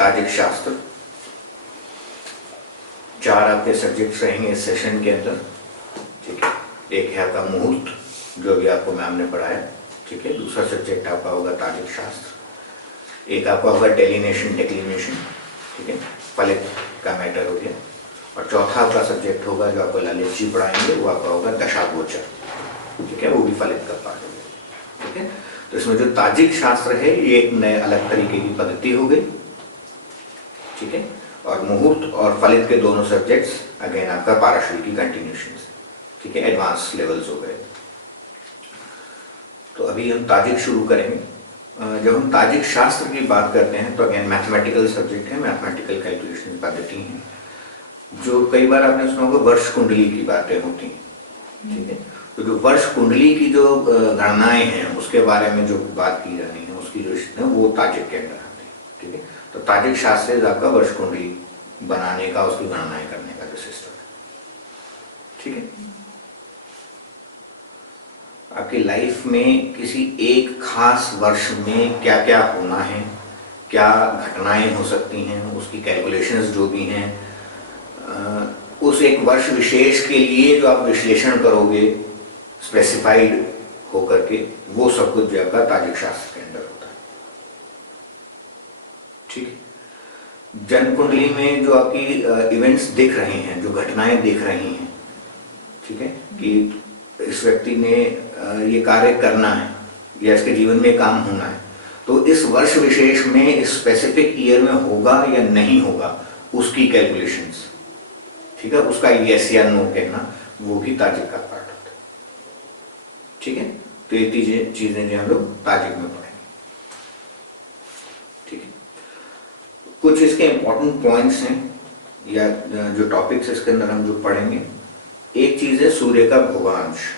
Tajik शास्त्र। 4 आपके subjects रहेंगे इस सेशन के अंदर, ठीक है। एक है आपका मुहूर्त, जो भी आपको मैम ने पढ़ाया, ठीक है। दूसरा सब्जेक्ट आपका होगा ताजिक शास्त्र। एक आपका होगा डेलिनेशन डिक्लिनेशन, ठीक है, फलित का मैटर हो गया। और चौथा आपका सब्जेक्ट होगा जो आपको ललित जी पढ़ाएंगे, वो आपका होगा दशागोचर, ठीक है, वो भी फलित का पार्ट हो गया, ठीक है। तो इसमें जो ताजिक शास्त्र है ये एक नए अलग तरीके की पद्धति हो गई, ठीक है। और मुहूर्त और फलित के दोनों सब्जेक्ट्स अगेन आपका पाराशरी की कंटिन्यूशन, ठीक है, एडवांस लेवल्स हो गए। तो अभी हम ताजिक शुरू करेंगे। जब हम ताजिक शास्त्र की बात करते हैं तो अगेन मैथमेटिकल सब्जेक्ट है, मैथमेटिकल कैलकुलेशन पद्धति है, जो कई बार आपने सुना होगा वर्ष कुंडली की बातें होती हैं, ठीक है। तो जो वर्ष कुंडली की जो गणनाएं हैं उसके बारे में जो बात की जानी है, उसकी जो वो ताजिक के अंदर आती है, ठीक है। तो ताजिक शास्त्र आपका वर्ष कुंडली बनाने का, उसकी गणनाएं करने का जो सिस्टम है, ठीक है। आपकी लाइफ में किसी एक खास वर्ष में क्या क्या होना है, क्या घटनाएं हो सकती हैं, उसकी कैलकुलेशंस जो भी हैं, उस एक वर्ष विशेष के लिए जो आप विश्लेषण करोगे स्पेसिफाइड होकर के, वो सब कुछ जो आपका ताजिक शास्त्र के अंदर होता है, ठीक है। जन्म कुंडली में जो आपकी इवेंट्स दिख रहे हैं, जो घटनाएं दिख रही हैं, ठीक है, कि इस व्यक्ति ने ये कार्य करना है या इसके जीवन में काम होना है, तो इस वर्ष विशेष में इस स्पेसिफिक ईयर में होगा या नहीं होगा, उसकी कैलकुलेशंस, ठीक है, उसका यस या नो कहना, वो भी ताजिक का पार्ट होता है, ठीक है। तो ये चीजें जो हम लोग ताजिक में पढ़ेंगे, ठीक है। कुछ इसके इंपॉर्टेंट पॉइंट्स हैं या जो टॉपिक्स इसके अंदर हम जो पढ़ेंगे, एक चीज है सूर्य का भोगांश।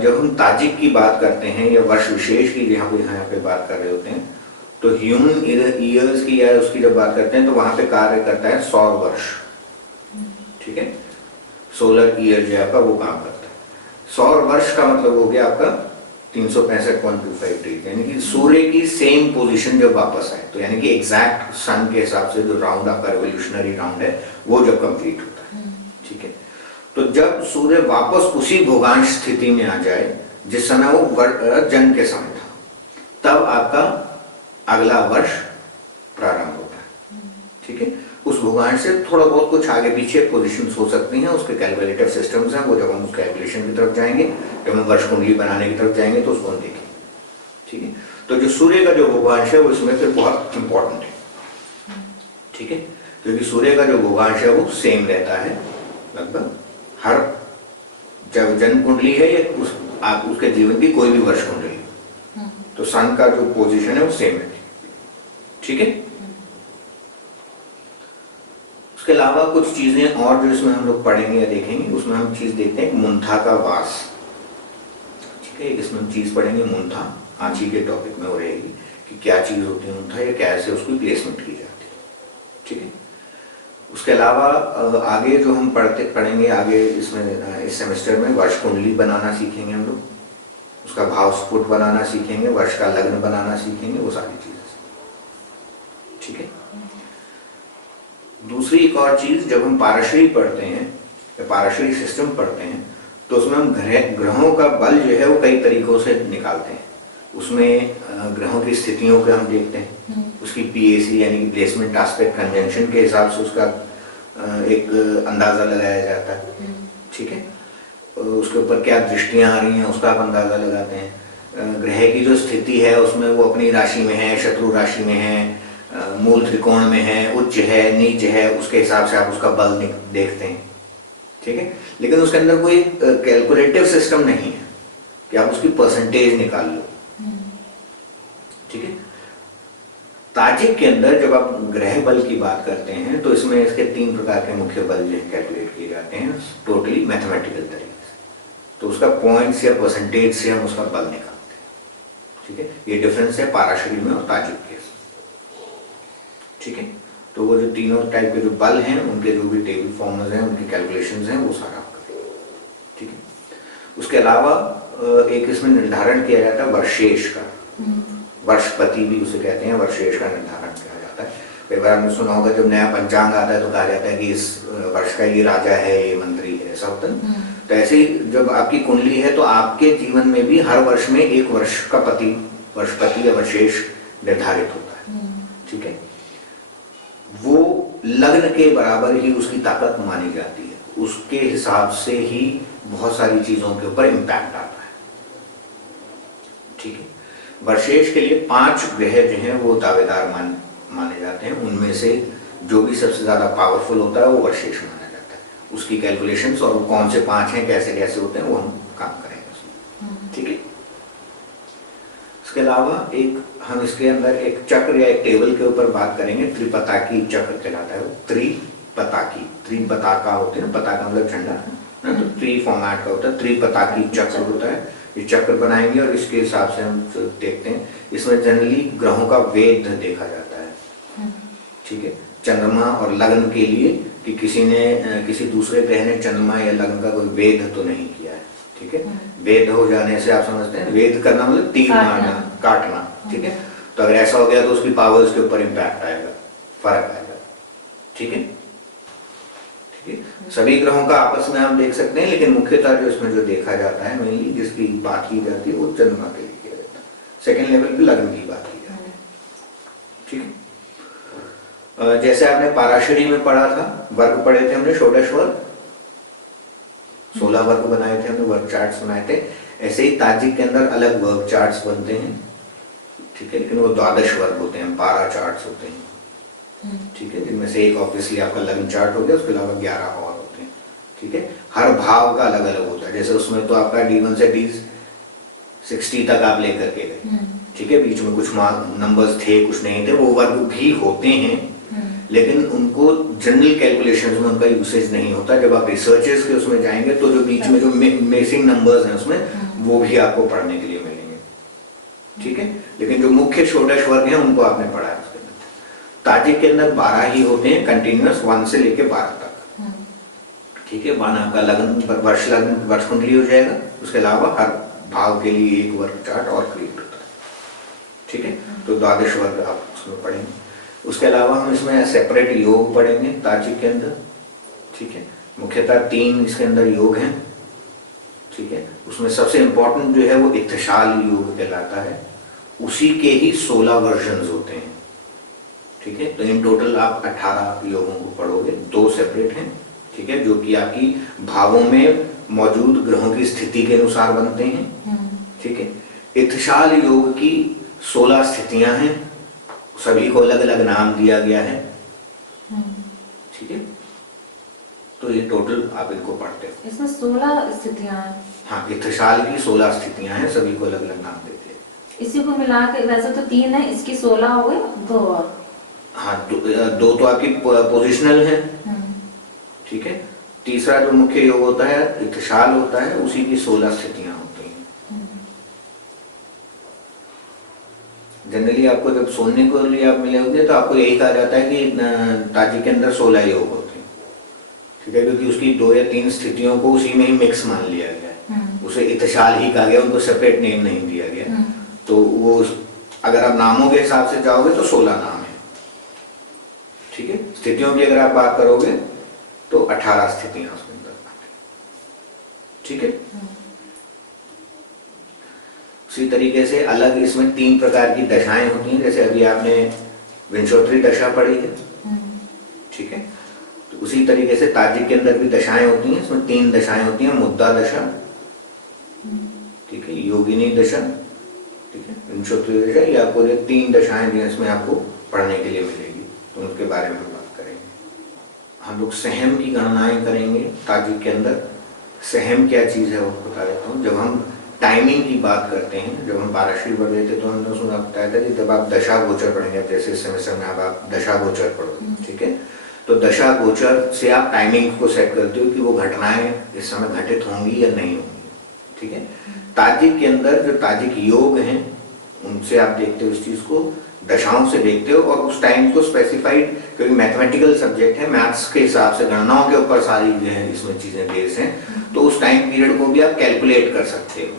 जब हम ताजिक की बात करते हैं या वर्ष विशेष की यहाँ पे बात कर रहे होते हैं, तो ह्यूमन ईयर्स की या उसकी जब बात करते हैं तो वहां पे कार्य करता है सौर वर्ष, ठीक है। सोलर ईयर जो है आपका वो काम करता है। सौर वर्ष का मतलब हो गया आपका 365.25 डेज, यानी कि सूर्य की सेम पोजीशन जब वापस आए, तो यानी कि एग्जैक्ट सन के हिसाब से जो राउंड आपका रेवोल्यूशनरी राउंड है वो जब कंप्लीट होता है, ठीक है। तो जब सूर्य वापस उसी भोगांश स्थिति में आ जाए जिस समय वो जन्म के समय था, तब आपका अगला वर्ष प्रारंभ होता है, ठीक है। उस भोगांश से थोड़ा बहुत कुछ आगे पीछे पोजीशंस हो सकती हैं, उसके कैलकुलेटिव सिस्टम्स हैं, वो जब हम उस कैलकुलेशन की तरफ जाएंगे, जब हम वर्ष कुंडली बनाने की तरफ जाएंगे तो उसको हम देखेंगे, ठीक है। तो जो सूर्य का जो भोगांश है वो इसमें फिर बहुत इंपॉर्टेंट है, ठीक है, क्योंकि सूर्य का जो भोगांश है वो सेम रहता है लगभग हर, जब जन्म कुंडली है या आप उसके जीवन की कोई भी वर्ष कुंडली, तो सन का जो पोजीशन है वो सेम है, ठीक है। उसके अलावा कुछ चीजें और जो इसमें हम लोग पढ़ेंगे या देखेंगे, उसमें हम चीज देखते हैं मुंथा का वास, ठीक है। इसमें हम चीज पढ़ेंगे मुंथा, आज ही के टॉपिक में वो रहेगी कि क्या चीज होती है मुंथा या कैसे उसकी प्लेसमेंट की जाती है, ठीक है। उसके अलावा आगे जो हम पढ़ेंगे आगे इसमें इस सेमेस्टर में वर्ष कुंडली बनाना सीखेंगे हम लोग, उसका भाव स्फुट बनाना सीखेंगे, वर्ष का लग्न बनाना सीखेंगे, वो सारी चीजें, ठीक है। दूसरी एक और चीज, जब हम पाराशरी पढ़ते हैं या पाराशरी सिस्टम पढ़ते हैं, तो उसमें हम ग्रहों का बल जो है वो कई तरीकों से निकालते हैं। उसमें ग्रहों की स्थितियों को हम देखते हैं, उसकी पीएसी यानी कि प्लेसमेंट एस्पेक्ट कंजंक्शन के हिसाब से उसका एक अंदाजा लगाया जाता है, ठीक है। उसके ऊपर क्या दृष्टियां आ रही हैं उसका आप अंदाजा लगाते हैं। ग्रह की जो स्थिति है उसमें वो अपनी राशि में है, शत्रु राशि में है, मूल त्रिकोण में है, उच्च है, नीच है, उसके हिसाब से आप उसका बल देखते हैं, ठीक है। लेकिन उसके अंदर कोई कैलकुलेटिव सिस्टम नहीं है कि आप उसकी परसेंटेज निकाल लो, ठीक है। ताजिक के अंदर जब आप ग्रह बल की बात करते हैं तो इसमें इसके 3 प्रकार के मुख्य बल जो कैलकुलेट किए जाते हैं टोटली मैथमेटिकल तरीके से। तो उसका पॉइंट्स या परसेंटेज से हम उसका बल निकालते हैं, ठीक है। ये डिफरेंस है पाराशरी में और ताजिक के, ठीक है। तो वो जो तीनों टाइप के जो बल हैं उनके जो भी टेबल फॉर्म्स हैं, उनके कैलकुलेशंस हैं, वो सारा आप करेंगे, ठीक है। उसके अलावा एक इसमें निर्धारण किया जाता है वर्षेश का। वर्षपति भी उसे कहते हैं, वर्षेश का निर्धारण किया जाता है। कई बार आपने सुना होगा जब नया पंचांग आता है तो कहा जाता है कि इस वर्ष का ये राजा है, ये मंत्री है, ऐसा होता है। तो ऐसे ही जब आपकी कुंडली है तो आपके जीवन में भी हर वर्ष में एक वर्ष का पति, वर्षपति या वर्षेश निर्धारित होता है, ठीक है। वो लग्न के बराबर ही उसकी ताकत मानी जाती है, उसके हिसाब से ही बहुत सारी चीजों के ऊपर इम्पैक्ट आता है, ठीक है। वर्षेश के लिए 5 ग्रह जो हैं वो दावेदार माने जाते हैं। उनमें से जो भी सबसे ज्यादा पावरफुल होता है वो वर्षेश माना जाता है। उसकी कैलकुलेशंस और कौन से 5 हैं, कैसे कैसे होते हैं, वो हम काम करेंगे उसमें, ठीक है। इसके अलावा एक हम इसके अंदर एक चक्र या एक टेबल के ऊपर बात करेंगे, त्रिपताकी चक्र कहलाता है। त्रिपताकी, त्रिपताका होते हैं, पताका मतलब झंडा है, तो त्रि फॉर्मेट का होता है, त्रिपताकी चक्र होता है। ये चक्र बनाएंगे और इसके हिसाब से हम देखते हैं। इसमें जनरली ग्रहों का वेद देखा जाता है, ठीक है। चंद्रमा और लग्न के लिए कि किसी ने किसी दूसरे ग्रह ने चंद्रमा या लग्न का कोई वेद तो नहीं किया है, ठीक है। वेद हो जाने से आप समझते हैं, वेद करना मतलब तीर मारना, काटना, ठीक है। तो अगर ऐसा हो गया तो उसकी पावर्स के ऊपर इम्पैक्ट आएगा, फर्क आएगा, ठीक है। सभी ग्रहों का आपस में आप देख सकते हैं, लेकिन मुख्यतः जो इसमें जो देखा जाता है मेनली जिसकी बात की जाती है वो चंद्रमा के लिए किया जाता है। सेकेंड लेवल पे लग्न की बात की जाती है, ठीक है। जैसे आपने पाराशरी में पढ़ा था, वर्ग पढ़े थे हमने, षोडश वर्ग, 16 वर्ग बनाए थे हमने, वर्ग चार्ट्स बनाए थे। ऐसे ही ताजिक के अंदर अलग वर्ग चार्ट्स बनते हैं, ठीक है, लेकिन वो 12 वर्ग होते हैं, 12 चार्ट्स होते हैं, ठीक है, जिनमें से एक ऑब्वियसली आपका लग्न चार्ट हो गया, उसके अलावा 11 और होते हैं, ठीक है। हर भाव का अलग अलग होता है। जैसे उसमें तो आपका D1 से D60 तक आप लेकर के गए, ठीक है, बीच में कुछ नंबर्स थे, कुछ नहीं थे, वो वर्ग भी होते हैं, लेकिन उनको जनरल कैलकुलेशंस में उनका यूसेज नहीं होता। जब आप रिसर्चेस के उसमें जाएंगे तो जो बीच में जो मिसिंग नंबर्स हैं उसमें वो भी आपको पढ़ने के लिए मिलेंगे, ठीक है। लेकिन जो मुख्य षोडश वर्ग हैं उनको आपने पढ़ा है। ताजिक के अंदर 12 ही होते हैं कंटिन्यूअस, 1 से लेके 12 तक, ठीक है। 1 आपका लग्न वर्ष कुंडली हो जाएगा, उसके अलावा हर भाव के लिए एक वर्ग चार्ट और क्रिएट होता है, ठीक है। तो 12 वर्ग आप उसमें पढ़ेंगे। उसके अलावा हम इसमें सेपरेट योग पढ़ेंगे ताजिक के अंदर, ठीक है। मुख्यतः 3 इसके अंदर योग हैं, ठीक है। उसमें सबसे इंपॉर्टेंट जो है वो इत्थशाल योग कहलाता है, उसी के ही 16 वर्जन होते हैं, ठीक है। तो इन टोटल आप 18 योगों को पढ़ोगे, 2 सेपरेट हैं, ठीक है, जो कि आपकी भावों में मौजूद ग्रहों की स्थिति के अनुसार बनते हैं, ठीक है। इत्थशाल योग की 16 स्थितियां हैं, सभी को अलग अलग नाम दिया गया है, ठीक है। तो ये टोटल आप इनको पढ़ते हो। इसमें 16 स्थितियां हैं। हाँ, इत्थशाल की 16 स्थितियां हैं, सभी को अलग अलग नाम देते हैं। इसी को मिला के वैसे तो 3 है, इसकी 16 हो गई, 2 और। हाँ, 2 तो आपकी पोजिशनल है, ठीक है। तीसरा जो मुख्य योग होता है इत्थशाल होता है, उसी की 16 स्थितियां होती हैं। जनरली आपको जब सोने को लिए आप मिले होंगे तो आपको यही कहा जाता है कि ताजिक के अंदर 16 योग होते हैं, ठीक है, क्योंकि उसकी 2 या 3 स्थितियों को उसी में ही मिक्स मान लिया गया है, उसे इत्थशाल ही कहा गया, उनको सेपरेट नेम नहीं दिया गया। तो वो अगर आप नामों के हिसाब से जाओगे तो 16 नाम है, ठीक है। स्थितियों की अगर आप बात करोगे तो 18 स्थितियां उसके अंदर, ठीक है। उसी तरीके से अलग इसमें 3 प्रकार की दशाएं होती हैं, जैसे अभी आपने विंशोत्तरी दशा पढ़ी है, ठीक है। तो उसी तरीके से ताजिक के अंदर भी दशाएं होती हैं, इसमें 3 दशाएं होती हैं, मुद्दा दशा, ठीक है, योगिनी दशा, ठीक है, विंशोत्तरी दशा। ये आपको 3 दशाएं भी इसमें आपको पढ़ने के लिए मिलेगी, तो उनके बारे में बात करेंगे। हम लोग सहम की गणनाएं करेंगे ताजिक के अंदर। सहम क्या चीज है वो बता देता हूँ। जब हम टाइमिंग की बात करते हैं, जब हम पाराशरी पढ़ रहे थे तो हमने सुना बताया था कि जब आप दशा गोचर पढ़ेंगे, जैसे इस सेमेस्टर में आप दशा गोचर पढ़ोगे, ठीक है, तो दशा गोचर से आप टाइमिंग को सेट करते हो कि वो घटनाएं इस समय घटित होंगी या नहीं होंगी, ठीक है। ताजिक के अंदर जो ताजिक योग हैं उनसे आप देखते हो इस चीज को, दशाओं से देखते हो, और उस टाइम को स्पेसिफाइड, क्योंकि मैथमेटिकल सब्जेक्ट है, मैथ्स के हिसाब से गणनाओं के ऊपर सारी जो है इसमें चीजें बेस हैं, तो उस टाइम पीरियड को भी आप कैलकुलेट कर सकते हो,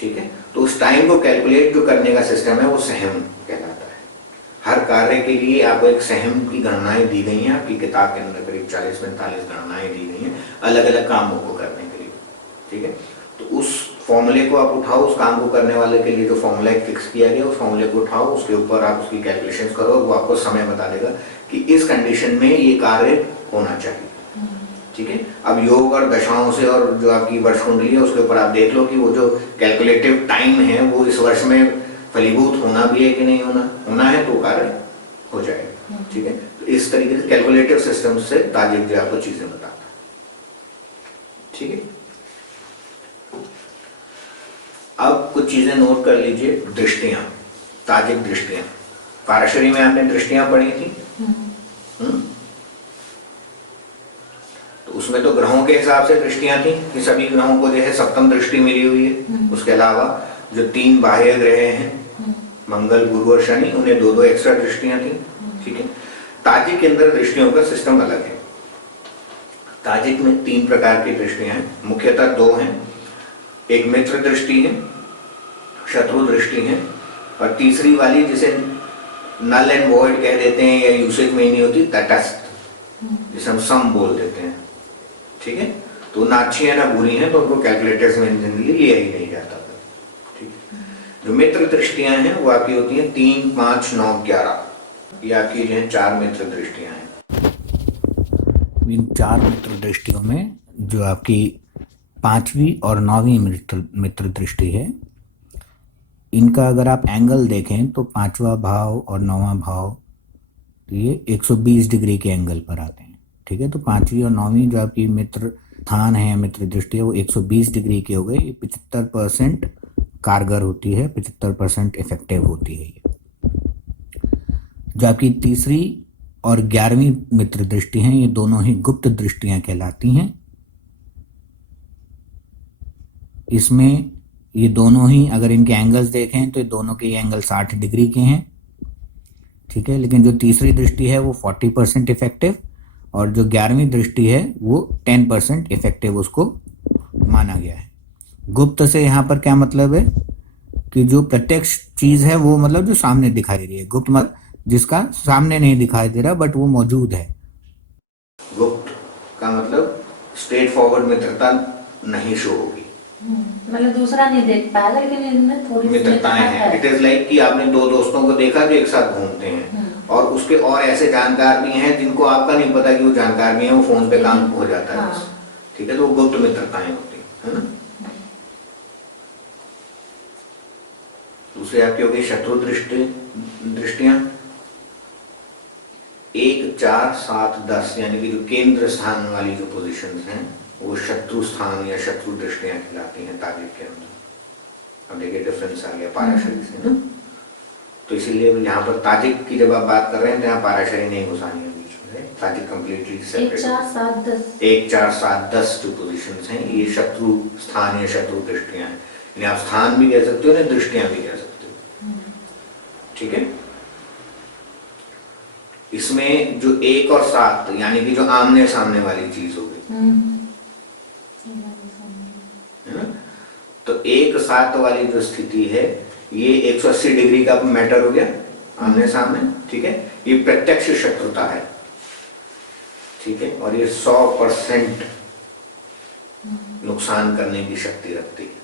ठीक है। तो उस टाइम को कैलकुलेट जो करने का सिस्टम है वो सहम कहलाता है। हर कार्य के लिए आपको एक सहम की गणनाएं दी गई हैं, आपकी किताब के अंदर करीब 40-45 गणनाएं दी गई हैं अलग अलग कामों को करने के लिए, ठीक है। तो उस फॉर्मूले को आप उठाओ, उस काम को करने वाले के लिए जो फॉर्मूला फिक्स किया गया उस फॉर्मूले को उठाओ, उसके ऊपर आप उसकी कैलकुलेशंस करो, वो आपको समय बता देगा कि इस कंडीशन में ये कार्य होना चाहिए, ठीक है। अब योग और दशाओं से और जो आपकी वर्ष कुंडली है उसके ऊपर आप देख लो कि वो जो कैलकुलेटिव टाइम है वो इस वर्ष में फलीभूत होना भी है कि नहीं होना है तो कार्य हो जाएगा, ठीक है। तो इस तरीके से कैलकुलेटिव सिस्टम से ताजिक जो आपको चीजें बताता है, ठीक है। अब कुछ चीजें नोट कर लीजिए। दृष्टियां, ताजिक दृष्टियां, पाराशरी में आपने दृष्टियां पढ़ी थी। तो उसमें तो ग्रहों के हिसाब से दृष्टियां थी कि सभी ग्रहों को जो है सप्तम दृष्टि मिली हुई है। उसके अलावा जो 3 बाह्य ग्रह हैं मंगल, गुरु और शनि, उन्हें 2-2 एक्स्ट्रा दृष्टियां थी, ठीक है। ताजिक के अंदर दृष्टियों का सिस्टम अलग है। ताजिक में 3 प्रकार की दृष्टियां हैं, मुख्यतः 2 हैं। एक मित्र दृष्टि है, शत्रु दृष्टि है, और तीसरी वाली जिसे नल एंड वॉइड कह देते हैं या यूसेज में नहीं होती, तटस्थ, जिसे हम सम बोल देते हैं, ठीक है। तो ना अच्छी है ना बुरी है, तो उनको कैलकुलेटर्स में जनरली लिया ही नहीं जाता था, ठीक है। जो मित्र दृष्टियां हैं वो आपकी होती हैं 3, 5, 9, 11, ये आपकी जो है 4 मित्र दृष्टियां हैं। इन 4 मित्र दृष्टियों में जो आपकी 5वीं और 9वीं मित्र दृष्टि है, इनका अगर आप एंगल देखें तो 5वां भाव और 9वां भाव ये 120 डिग्री के एंगल पर आते हैं, ठीक है। तो 5वीं और 9वीं जो आपकी मित्र स्थान है, मित्र दृष्टि है, वो 120 डिग्री के हो गए। ये 75% कारगर होती है, 75% इफेक्टिव होती है। ये जो आपकी तीसरी और 11वीं मित्र दृष्टि हैं, ये दोनों ही गुप्त दृष्टियां कहलाती हैं। इसमें ये दोनों ही अगर इनके एंगल्स देखें तो ये दोनों के एंगल 60 डिग्री के हैं, ठीक है। लेकिन जो तीसरी दृष्टि है वो 40% इफेक्टिव, और जो 11वीं दृष्टि है वो 10% इफेक्टिव उसको माना गया है। गुप्त से यहाँ पर क्या मतलब है कि जो प्रत्यक्ष चीज है वो मतलब जो सामने दिखाई दे रही है। गुप्त मतलब जिसका सामने नहीं दिखाई दे रहा बट वो मौजूद है। गुप्त का मतलब स्ट्रेट फॉरवर्ड मित्रता नहीं शो होगी, मतलब दूसरा नहीं देख पाएगा, लेकिन इनमें थोड़ी मित्रताएं हैं। इट इज लाइक कि आपने 2 दोस्तों को देखा जो एक साथ घूमते हैं, और उसके और ऐसे जानकार भी हैं जिनको आपका नहीं पता कि वो जानकार भी हैं, वो फोन पे काम हो जाता है, हाँ। ठीक है। तो वो गुप्त मित्रताएं होती है ना। दूसरी आपकी होगी शत्रु दृष्टियां। 1, 4, 7, 10 यानी कि जो केंद्र स्थान वाली जो पोजीशंस हैं वो शत्रु स्थान या शत्रु दृष्टियां कहलाती हैं ताजिक के अंदर। अब देखिए डिफरेंस आ गया पाराशरी से ना। तो इसीलिए यहाँ पर ताजिक की जब आप बात कर रहे हैं तो यहाँ पाराशरी नहीं घुसानी है बीच में। Tajik completely separate. 1, 4, 7, 10 जो पोजीशंस हैं ये शत्रु स्थान या शत्रु दृष्टियां हैं। इन्हें आप स्थान भी कह सकते हो, इन्हें दृष्टियां भी कह सकते हो, ठीक है। इसमें जो 1 और 7 यानी कि जो आमने सामने वाली चीज हो गई, तो 1, 7 वाली जो स्थिति है ये 180 डिग्री का मैटर हो गया आमने सामने, ठीक है। ये प्रत्यक्ष शत्रुता है, ठीक है। और ये 100% नुकसान करने की शक्ति रखती है।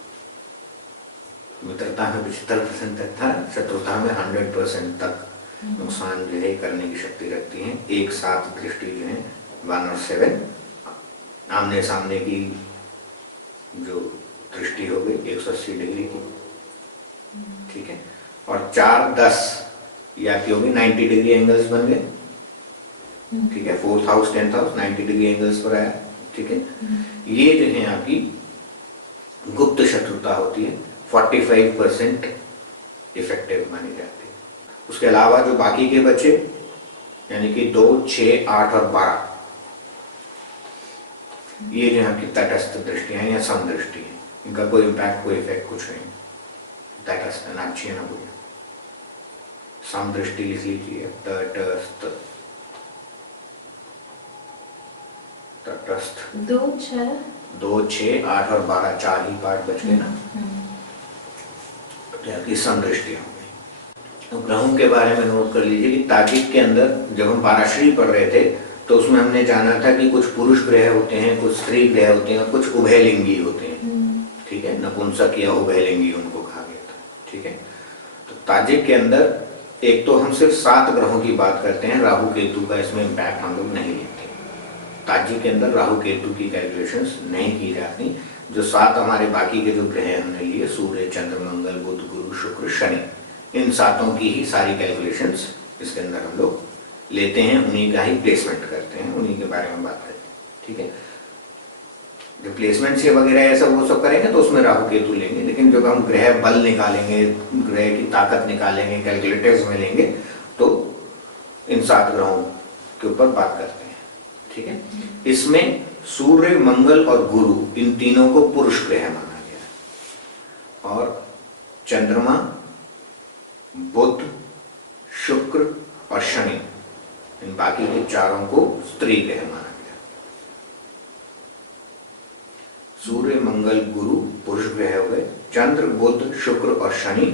मित्रता में 75% तक था, शत्रुता में 100% तक नुकसान जो है करने की शक्ति रखती है। 1, 7 दृष्टि जो है 1 और 7 आमने सामने की जो दृष्टि हो गई 180 डिग्री की, ठीक है। और 4, 10 ये आपकी होगी 90 डिग्री एंगल्स बन गए, ठीक है। 4th house 10th house 90 degree angles पर आया, ठीक है। ये जो है आपकी गुप्त शत्रुता होती है, 45% इफेक्टिव मानी जाती है। उसके अलावा जो बाकी के बच्चे यानी कि 2, 6, 8 और 12 ये जो आपकी तटस्थ दृष्टियां हैं या समदृष्टि है, इनका कोई इम्पैक्ट कोई इफेक्ट कुछ नहीं। तटस्थ ना अच्छी है ना बुरी, समदृष्टि लिख लीजिए। तटस्थ, तटस्थ 2, 6, 8 और 12 4 ही पार्ट बच गए ना। तो आपकी समदृष्टियाँ हो गई। तो ग्रहों के बारे में नोट कर लीजिए कि ताजिक के अंदर जब हम पाराशरी पढ़ रहे थे तो उसमें हमने जाना था कि कुछ पुरुष ग्रह होते हैं, कुछ स्त्री ग्रह होते हैं और कुछ उभयलिंगी होते हैं। ठीक है, नपुंसक या उभयलिंगी उनको कहा गया था। ठीक है, तो ताजिक के अंदर एक तो हम सिर्फ 7 ग्रहों की बात करते हैं, राहु केतु का इसमें इम्पैक्ट हम लोग नहीं लेते। ताजिक के अंदर राहु केतु की कैलकुलेशंस नहीं की जाती। जो 7 हमारे बाकी के जो ग्रह हमने लिए, सूर्य, चंद्र, मंगल, बुध, गुरु, शुक्र, शनि, इन 7 की ही सारी कैलकुलेशंस इसके अंदर हम लोग लेते हैं, उन्हीं का ही प्लेसमेंट करते हैं, उन्हीं के बारे में बात करते हैं। ठीक है, जब प्लेसमेंट से वगैरह ऐसा वो सब करेंगे तो उसमें राहु केतु लेंगे, लेकिन जब हम ग्रह बल निकालेंगे, ग्रह की ताकत निकालेंगे, कैलकुलेटर्स में लेंगे तो इन 7 ग्रहों के ऊपर बात करते हैं। ठीक है, इसमें सूर्य, मंगल और गुरु, इन तीनों को पुरुष ग्रह माना गया और चंद्रमा, बुध, शुक्र और शनि, इन बाकी के 4 को स्त्री ग्रह माना गया। सूर्य, मंगल, गुरु पुरुष ग्रह हो गए, चंद्र, बुध, शुक्र और शनि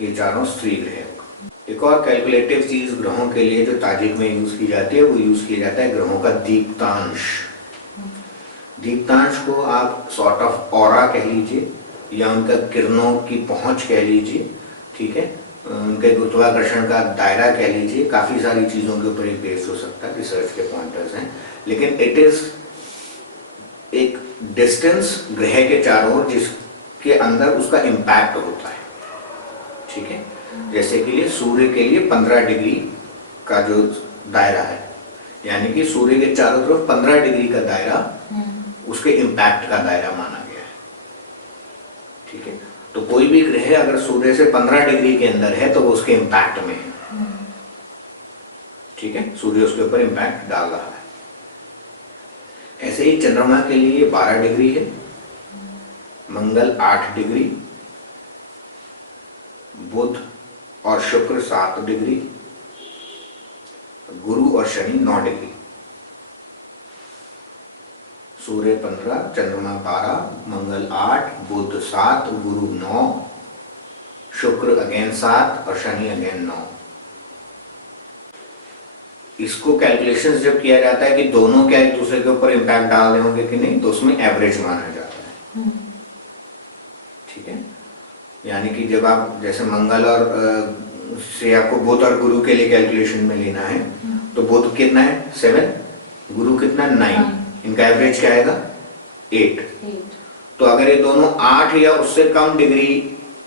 ये 4 स्त्री ग्रह हो गए। एक और कैलकुलेटिव चीज ग्रहों के लिए जो ताजिक में यूज की जाती है, वो यूज किया जाता है ग्रहों का दीप्तांश। दीप्तांश को आप सॉर्ट ऑफ ऑरा कह लीजिए या उनका किरणों की पहुंच कह लीजिए। ठीक है, उनके गुरुत्वाकर्षण का दायरा कह लीजिए, काफी सारी चीजों के ऊपर एक बेस हो सकता है, रिसर्च के पॉइंटर्स हैं, लेकिन इट इज एक डिस्टेंस ग्रह के चारों ओर जिसके अंदर उसका इम्पैक्ट होता है। ठीक है, जैसे कि ये सूर्य के लिए 15 डिग्री का जो दायरा है, यानी कि सूर्य के चारों तरफ 15 डिग्री का दायरा उसके इम्पैक्ट का दायरा माना गया है। ठीक है, तो कोई भी ग्रह अगर सूर्य से 15 डिग्री के अंदर है तो वो उसके इम्पैक्ट में है। ठीक है, सूर्य उसके ऊपर इम्पैक्ट डाल रहा है। ऐसे ही चंद्रमा के लिए 12 डिग्री है, मंगल 8 डिग्री, बुध और शुक्र 7 डिग्री, गुरु और शनि 9 डिग्री। सूर्य 15, चंद्रमा 12, मंगल 8, बुध 7, गुरु 9, शुक्र अगेन 7 और शनि अगेन 9। इसको कैलकुलेशंस जब किया जाता है कि दोनों क्या एक दूसरे के ऊपर इम्पैक्ट डाल रहे होंगे कि नहीं, तो उसमें एवरेज माना जाता है। ठीक है, यानी कि जब आप जैसे मंगल और से आपको बुध और गुरु के लिए कैलकुलेशन में लेना है तो बुध कितना है 7, गुरु कितना 9, इनका एवरेज क्या आएगा 8। तो अगर ये दोनों 8 या उससे कम डिग्री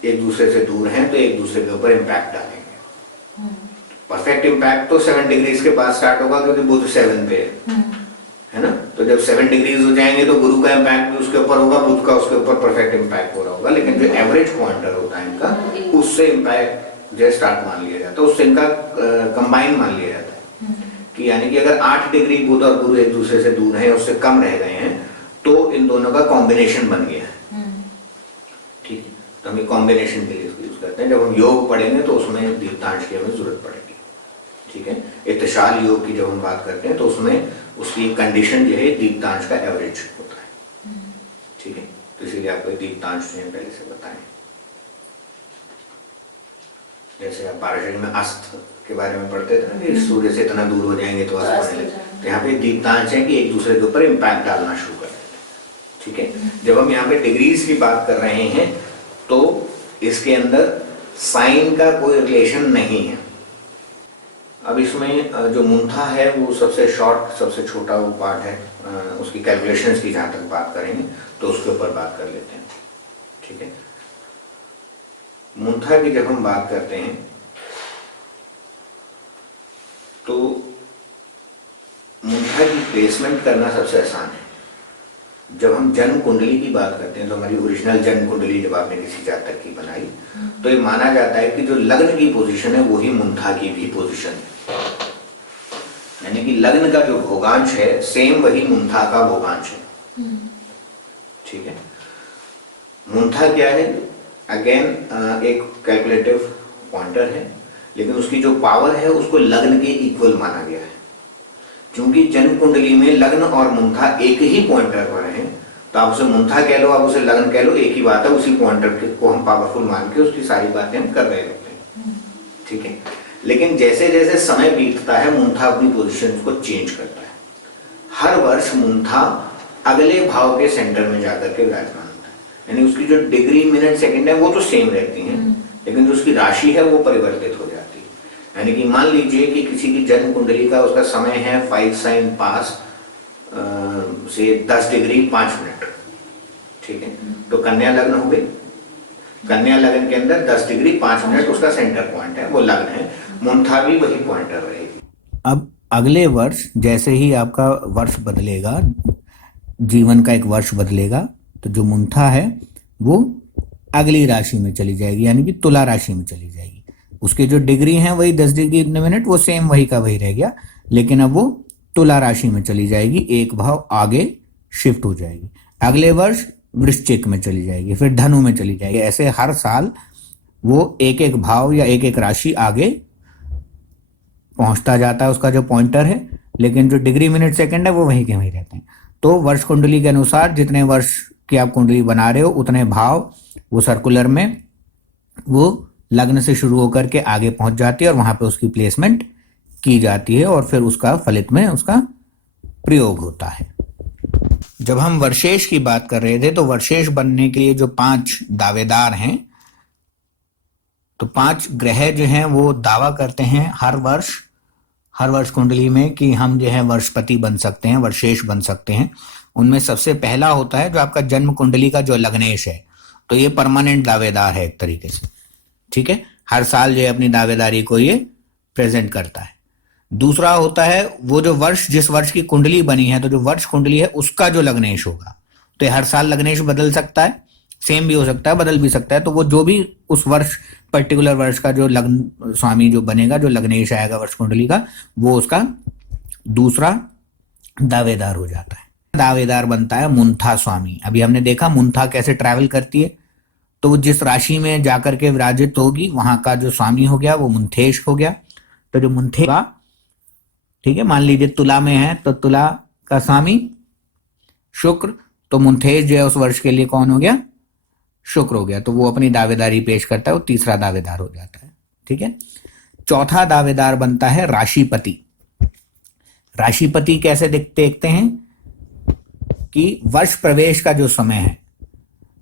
एक दूसरे से दूर हैं तो एक दूसरे के ऊपर इम्पैक्ट डालेंगे। परफेक्ट इम्पैक्ट तो 7 डिग्रीज के पास स्टार्ट होगा क्योंकि बुध 7 पे है ना। तो जब 7 डिग्रीज हो जाएंगे तो गुरु का इम्पैक्ट भी उसके ऊपर होगा, बुध का उसके ऊपर परफेक्ट इम्पैक्ट हो रहा होगा, लेकिन जो एवरेज पॉइंटर होता है इनका उससे इम्पैक्ट जो स्टार्ट मान लिया जाता है, उससे इनका कंबाइन मान लिया जाता है कि यानी कि अगर 8 डिग्री बुध और गुरु एक दूसरे से दूर हैं, उससे कम रह गए हैं, तो इन दोनों का कॉम्बिनेशन बन गया है। ठीक है, तो हम ये कॉम्बिनेशन के लिए इसको यूज करते हैं। जब हम योग पढ़ेंगे तो उसमें दीप्तांश की हमें जरूरत पड़ेगी। ठीक है, इत्तिशाल योग की जब हम बात करते हैं तो उसमें उसकी कंडीशन जो है दीप्तांश का एवरेज होता है। ठीक है, तो इसीलिए आपको दीप्तांश जो है पहले से बताएं। जैसे आप पाराशरी में अस्त के बारे में पढ़ते थे ना कि सूर्य से इतना दूर हो जाएंगे तो अस्त होने लगे, तो यहाँ पे दीप्तांश है कि एक दूसरे के ऊपर इम्पैक्ट डालना शुरू कर देते हैं। ठीक है, जब हम यहाँ पे डिग्रीज की बात कर रहे हैं तो इसके अंदर साइन का कोई रिलेशन नहीं है। अब इसमें जो मुंथा है वो सबसे शॉर्ट, सबसे छोटा वो पार्ट है, उसकी कैलकुलेशंस की जहाँ तक बात करेंगे तो उसके ऊपर बात कर लेते हैं। ठीक है, मुंथा की जब हम बात करते हैं तो मुंथा की प्लेसमेंट करना सबसे आसान है। जब हम जन्म कुंडली की बात करते हैं तो हमारी ओरिजिनल जन्म कुंडली जब आपने किसी जातक की बनाई तो ये माना जाता है कि जो लग्न की पोजीशन है वही मुंथा की भी पोजीशन है, यानी कि लग्न का जो भोगांश है सेम वही मुंथा का भोगांश है। ठीक है, मुंथा क्या है, अगेन एक कैलकुलेटिव पॉइंटर है, लेकिन उसकी जो पावर है उसको लग्न के इक्वल माना गया है। क्योंकि जन्म कुंडली में लग्न और मुंथा एक ही पॉइंटर पर हैं तो आप उसे मुंथा कह लो, आप उसे लग्न कह लो, एक ही बात है। उसी पॉइंटर को हम पावरफुल मान के उसकी सारी बातें हम कर रहे होते हैं, ठीक है। लेकिन जैसे जैसे समय बीतता है मुंथा अपनी पोजीशन को चेंज करता है। हर वर्ष मुंथा अगले भाव के सेंटर में जाकर के विराजमान होता है, यानी उसकी जो डिग्री मिनट सेकंड है वो तो सेम रहती हैं, लेकिन जो उसकी राशि है वो परिवर्तित हो जाती है। यानी कि मान लीजिए कि किसी की जन्म कुंडली का उसका समय है 5 साइन पास से 10 डिग्री 5 मिनट, ठीक है। तो कन्या लग्न हो गई। कन्या लग्न के अंदर 10 डिग्री 5 मिनट उसका सेंटर पॉइंट है, वो लग्न है। मुंथा भी वही पॉइंटर रहेगी। अब अगले वर्ष जैसे ही आपका वर्ष बदलेगा, जीवन का एक वर्ष बदलेगा, तो जो मुंथा है वो अगली राशि में चली जाएगी, यानी कि तुला राशि में चली जाएगी। उसके जो डिग्री हैं वही 10 डिग्री इतने मिनट, वो सेम वही का वही रह गया, लेकिन अब वो तुला राशि में चली जाएगी, एक भाव आगे शिफ्ट हो जाएगी। अगले वर्ष वृश्चिक में चली जाएगी, फिर धनु में चली जाएगी। ऐसे हर साल वो एक एक भाव या एक एक राशि आगे पहुंचता जाता है, उसका जो पॉइंटर है, लेकिन जो डिग्री मिनट सेकंड है वो वहीं के वहीं रहते हैं। तो वर्ष कुंडली के अनुसार जितने वर्ष की आप कुंडली बना रहे हो उतने भाव वो सर्कुलर में वो लग्न से शुरू होकर के आगे पहुंच जाती है और वहां पे उसकी प्लेसमेंट की जाती है और फिर उसका फलित में उसका प्रयोग होता है। जब हम वर्षेश की बात कर रहे थे तो वर्षेश बनने के लिए जो 5 दावेदार हैं, तो 5 ग्रह जो हैं वो दावा करते हैं हर वर्ष कुंडली में कि हम जो है वर्षपति बन सकते हैं, वर्षेश बन सकते हैं। उनमें सबसे पहला होता है जो आपका जन्म कुंडली का जो लग्नेश है, तो ये परमानेंट दावेदार है एक तरीके से, ठीक है। हर साल जो है अपनी दावेदारी को ये प्रेजेंट करता है। दूसरा होता है वो जो वर्ष, जिस वर्ष की कुंडली बनी है, तो जो वर्ष कुंडली है उसका जो लग्नेश होगा, तो हर साल लग्नेश बदल सकता है, सेम भी हो सकता है, बदल भी सकता है। तो वो जो भी उस वर्ष पर्टिकुलर वर्ष का जो लग्न स्वामी जो बनेगा, जो लग्नेश आएगा वर्ष कुंडली का, वो उसका दूसरा दावेदार हो जाता है। दावेदार बनता है मुंथा स्वामी। अभी हमने देखा मुंथा कैसे ट्रैवल करती है, तो वो जिस राशि में जाकर के विराजित होगी वहां का जो स्वामी हो गया वो मुंथेश हो गया। तो जो मुंथे का, ठीक है, मान लीजिए तुला में है तो तुला का स्वामी शुक्र, तो मुंथेश जो है उस वर्ष के लिए कौन हो गया, शुक्र हो गया। तो वो अपनी दावेदारी पेश करता है, वो तीसरा दावेदार हो जाता है, ठीक है। चौथा दावेदार बनता है राशिपति। राशिपति कैसे देखते हैं कि वर्ष प्रवेश का जो समय है,